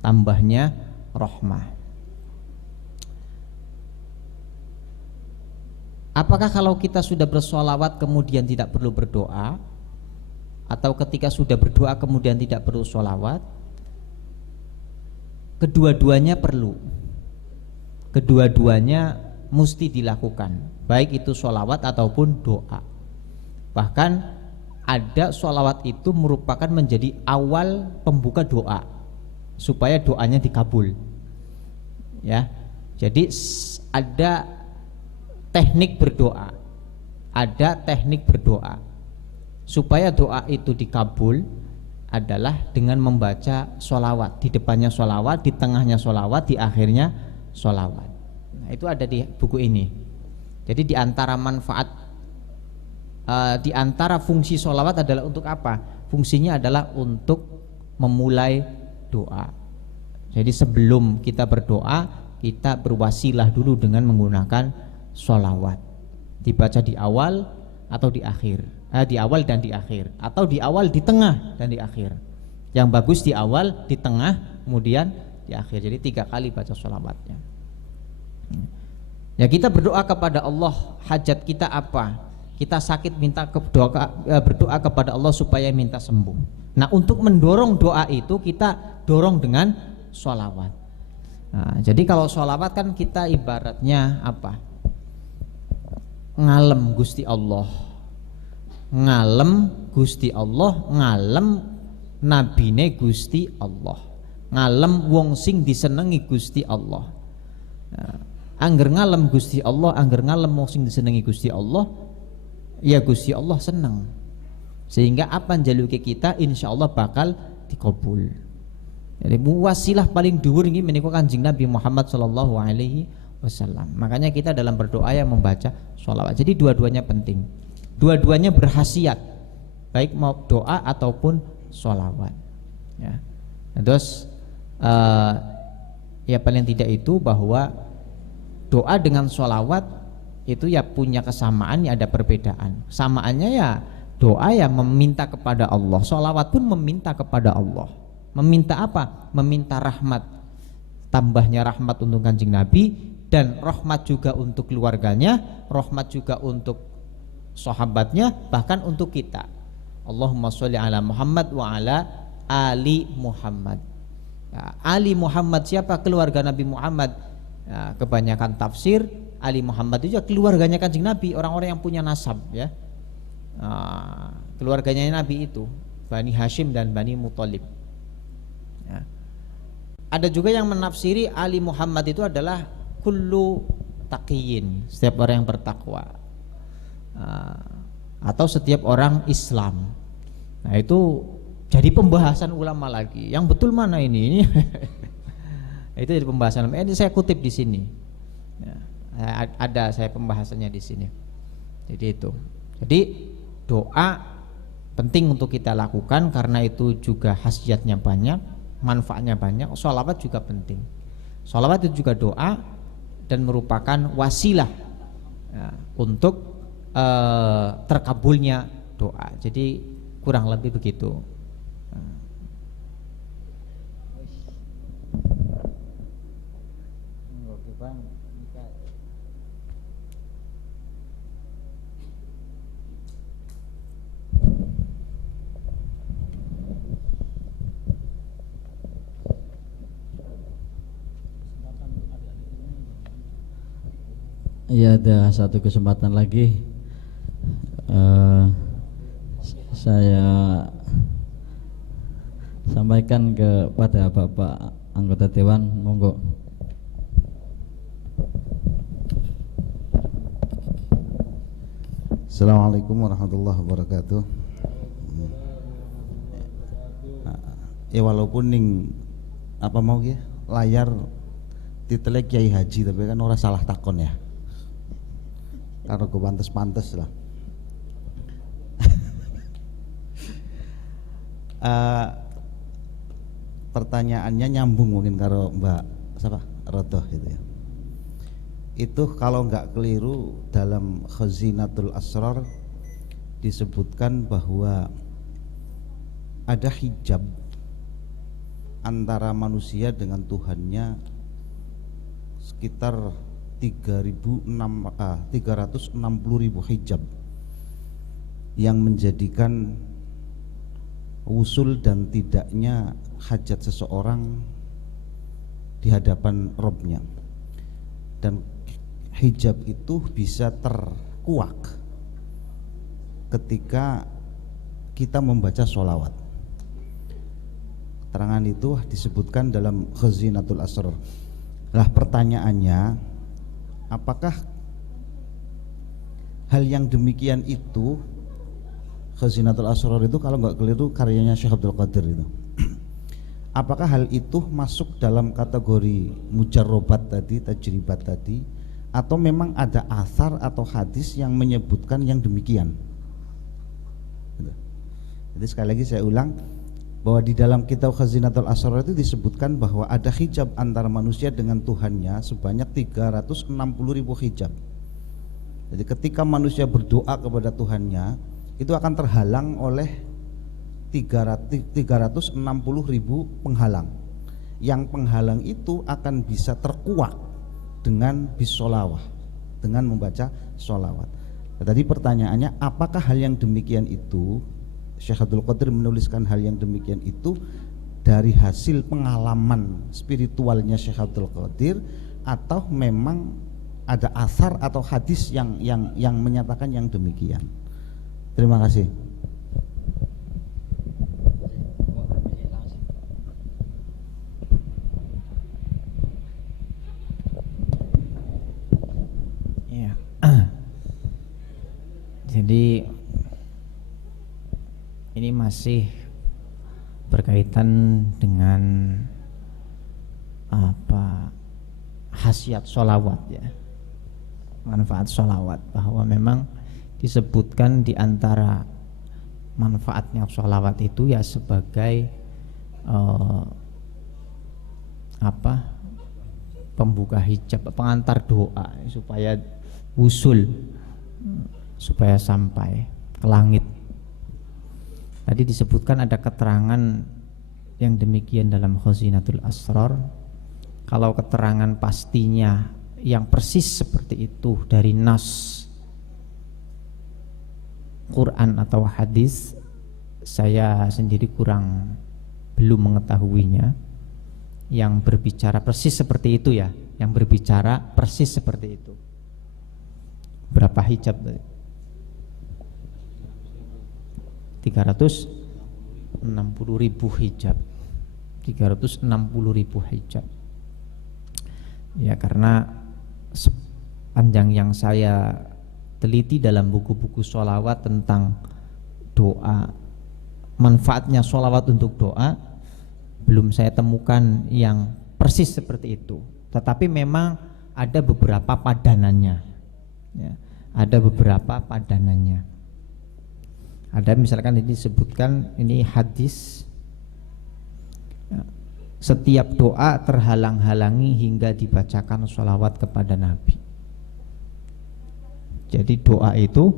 tambahnya rahmah. Apakah kalau kita sudah bersholawat kemudian tidak perlu berdoa, atau ketika sudah berdoa kemudian tidak perlu sholawat? Kedua-duanya perlu. Kedua-duanya mesti dilakukan, baik itu sholawat ataupun doa. Bahkan ada sholawat itu merupakan menjadi awal pembuka doa supaya doanya dikabul, ya. Jadi ada teknik berdoa, ada teknik berdoa supaya doa itu dikabul adalah dengan membaca sholawat. Di depannya sholawat, di tengahnya sholawat, di akhirnya sholawat. Nah, itu ada di buku ini. Jadi di antara manfaat, di antara fungsi sholawat adalah untuk apa? Fungsinya adalah untuk memulai doa. Jadi sebelum kita berdoa, kita berwasilah dulu dengan menggunakan sholawat. Dibaca di awal atau di akhir. Di awal dan di akhir, atau di awal, di tengah, dan di akhir. Yang bagus di awal, di tengah, kemudian di akhir. Jadi 3 kali baca sholawatnya. Ya, kita berdoa kepada Allah, hajat kita apa? Kita sakit, berdoa kepada Allah supaya minta sembuh. Nah, untuk mendorong doa itu kita dorong dengan sholawat. Nah, jadi kalau sholawat kan kita ibaratnya apa? Ngalem Gusti Allah, ngalem Gusti Allah, ngalem nabine Gusti Allah. Ngalem wong sing disenengi Gusti Allah. Angger ngalem Gusti Allah, angger ngalem wong sing disenengi Gusti Allah, ya Gusti Allah seneng. Sehingga apa njaluke kita insya Allah bakal dikabul. Jadi wasilah paling dhuwur ini menika Kanjeng Nabi Muhammad sallallahu alaihi wasallam. Makanya kita dalam berdoa yang membaca sholawat. Jadi dua-duanya penting. Dua-duanya berkhasiat, baik mau doa ataupun sholawat. Ya. Terus ya paling tidak itu bahwa doa dengan sholawat itu ya punya kesamaan, ya ada perbedaan. Samaannya ya doa ya meminta kepada Allah, sholawat pun meminta kepada Allah. Meminta apa? Meminta rahmat, tambahnya rahmat untuk Kanjeng Nabi, dan rahmat juga untuk keluarganya, rahmat juga untuk sahabatnya, bahkan untuk kita. Allahumma sholli ala Muhammad wa ala ali Muhammad. Ya, Ali Muhammad siapa? Keluarga Nabi Muhammad. Ya, kebanyakan tafsir Ali Muhammad itu juga keluarganya Kanjeng Nabi, orang-orang yang punya nasab, ya. Keluarganya Nabi itu Bani Hashim dan Bani Muthalib. Ya. Ada juga yang menafsiri Ali Muhammad itu adalah kullu taqiyin, setiap orang yang bertakwa, atau setiap orang Islam. Nah itu jadi pembahasan ulama lagi. Yang betul mana ini? Itu jadi pembahasan. Ini saya kutip di sini. Ya, ada saya pembahasannya di sini. Jadi itu. Jadi doa penting untuk kita lakukan karena itu juga khasiatnya banyak, manfaatnya banyak. Sholawat juga penting. Sholawat itu juga doa dan merupakan wasilah ya, untuk terkabulnya doa. Jadi kurang lebih begitu. Iya, ada satu kesempatan lagi. Saya sampaikan kepada Bapak anggota Dewan, monggo. Assalamualaikum warahmatullahi wabarakatuh. Ya walaupun ning apa mau ya layar titelek Kiai Haji, tapi kan orang salah takon ya. Karena gue pantes-pantes lah. Pertanyaannya nyambung mungkin karo Mbak siapa? Rodoh gitu ya. Itu kalau nggak keliru dalam Khazinatul Asrar disebutkan bahwa ada hijab antara manusia dengan Tuhannya sekitar 360.000 hijab yang menjadikan usul dan tidaknya hajat seseorang di hadapan Robnya. Dan hijab itu bisa terkuak ketika kita membaca sholawat. Keterangan itu disebutkan dalam Khazinatul Asrar. Lah pertanyaannya, apakah hal yang demikian itu, Khazinatul Asrar itu kalau nggak keliru karyanya Syekh Abdul Qadir itu, apakah hal itu masuk dalam kategori mujarrobat tadi, tajribat tadi, atau memang ada asar atau hadis yang menyebutkan yang demikian? Jadi sekali lagi saya ulang bahwa di dalam kitab Khazinatul Asrar itu disebutkan bahwa ada hijab antara manusia dengan Tuhannya sebanyak 360.000 hijab. Jadi ketika manusia berdoa kepada Tuhannya itu akan terhalang oleh 360.000 penghalang. Yang penghalang itu akan bisa terkuak dengan bisolawah, dengan membaca sholawat. Tadi pertanyaannya, apakah hal yang demikian itu, Syekh Abdul Qadir menuliskan hal yang demikian itu dari hasil pengalaman spiritualnya Syekh Abdul Qadir, atau memang ada asar atau hadis yang menyatakan yang demikian? Terima kasih. Jadi ini masih berkaitan dengan apa, khasiat sholawat ya, manfaat sholawat, bahwa memang disebutkan di antara manfaatnya sholawat itu ya sebagai apa, pembuka hijab, pengantar doa supaya wusul, supaya sampai ke langit. Tadi disebutkan ada keterangan yang demikian dalam Khazinatul Asrar. Kalau keterangan pastinya yang persis seperti itu dari nas Quran atau hadis, saya sendiri belum mengetahuinya. Yang berbicara persis seperti itu ya, yang berbicara persis seperti itu. Berapa hijab tadi? 360.000 hijab. 360.000 hijab. Ya, karena sepanjang yang saya teliti dalam buku-buku sholawat tentang doa, manfaatnya sholawat untuk doa, belum saya temukan yang persis seperti itu. Tetapi memang ada beberapa padanannya ya, ada beberapa padanannya. Ada misalkan ini disebutkan, ini hadis, setiap doa terhalang-halangi hingga dibacakan sholawat kepada Nabi. Jadi doa itu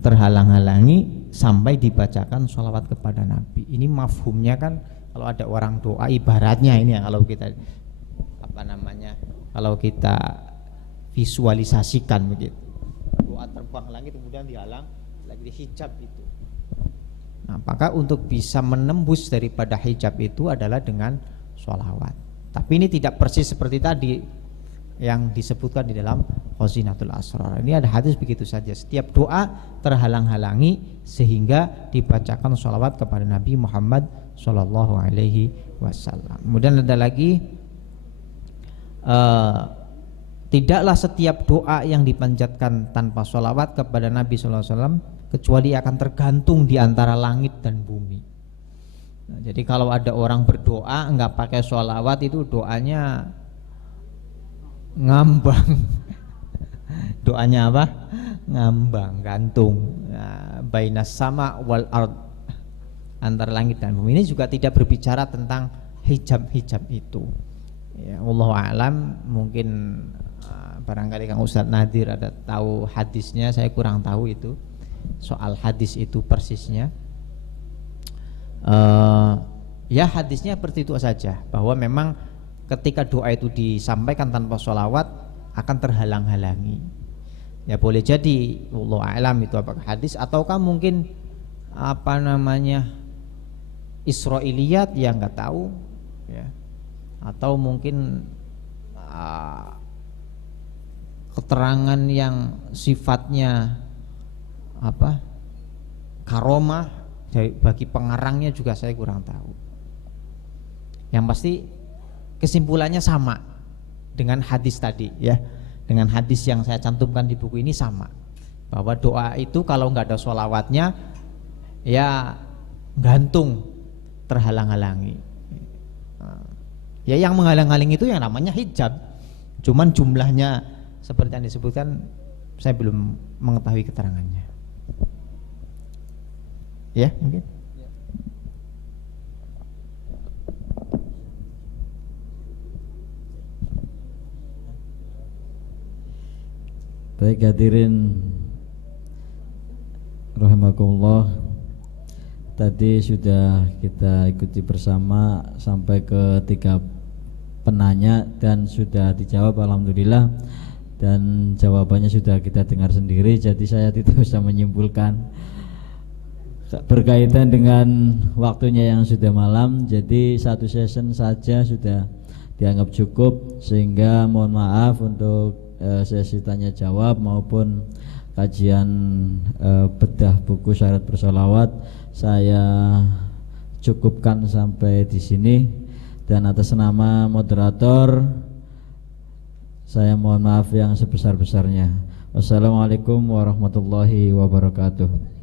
terhalang-halangi sampai dibacakan sholawat kepada Nabi. Ini mafhumnya kan, kalau ada orang doa ibaratnya ini ya, kalau kita apa namanya, kalau kita visualisasikan begitu, doa terbang langit kemudian dihalang lagi di hijab itu. Nah, maka untuk bisa menembus daripada hijab itu adalah dengan sholawat. Tapi ini tidak persis seperti tadi yang disebutkan di dalam Khazinatul Asrar. Ini ada hadis begitu saja, setiap doa terhalang-halangi sehingga dibacakan sholawat kepada Nabi Muhammad Sallallahu Alaihi Wasallam. Kemudian ada lagi, tidaklah setiap doa yang dipanjatkan tanpa sholawat kepada Nabi Sallallahu Alaihi Wasallam kecuali akan tergantung di antara langit dan bumi. Nah, jadi kalau ada orang berdoa enggak pakai sholawat, itu doanya ngambang. Doanya apa? Ngambang, gantung. Nah, bainas sama wal ard, antara langit dan bumi. Ini juga tidak berbicara tentang hijab-hijab itu. Ya, wallahu a'lam. Mungkin barangkali Kang Ustadz Nadir ada tahu hadisnya, saya kurang tahu itu. Soal hadis itu persisnya. Ya hadisnya seperti itu saja, bahwa memang ketika doa itu disampaikan tanpa sholawat akan terhalang-halangi. Ya boleh jadi, wallahu a'lam, itu apakah hadis ataukah mungkin apa namanya Israiliyat yang nggak tahu ya, atau mungkin keterangan yang sifatnya apa karomah bagi pengarangnya juga saya kurang tahu. Yang pasti kesimpulannya sama dengan hadis tadi ya, dengan hadis yang saya cantumkan di buku ini sama, bahwa doa itu kalau nggak ada sholawatnya ya gantung, terhalang-halangi. Ya yang menghalang-halangi itu yang namanya hijab, cuman jumlahnya seperti yang disebutkan saya belum mengetahui keterangannya. Ya mungkin. Baik hadirin rahimakumullah, tadi sudah kita ikuti bersama sampai ke 3 penanya dan sudah dijawab alhamdulillah, dan jawabannya sudah kita dengar sendiri. Jadi saya tidak usah menyimpulkan berkaitan dengan waktunya yang sudah malam. Jadi 1 session saja sudah dianggap cukup, sehingga mohon maaf untuk sesi tanya jawab maupun kajian bedah buku syarat bersolawat saya cukupkan sampai di sini, dan atas nama moderator saya mohon maaf yang sebesar-besarnya. Wassalamualaikum warahmatullahi wabarakatuh.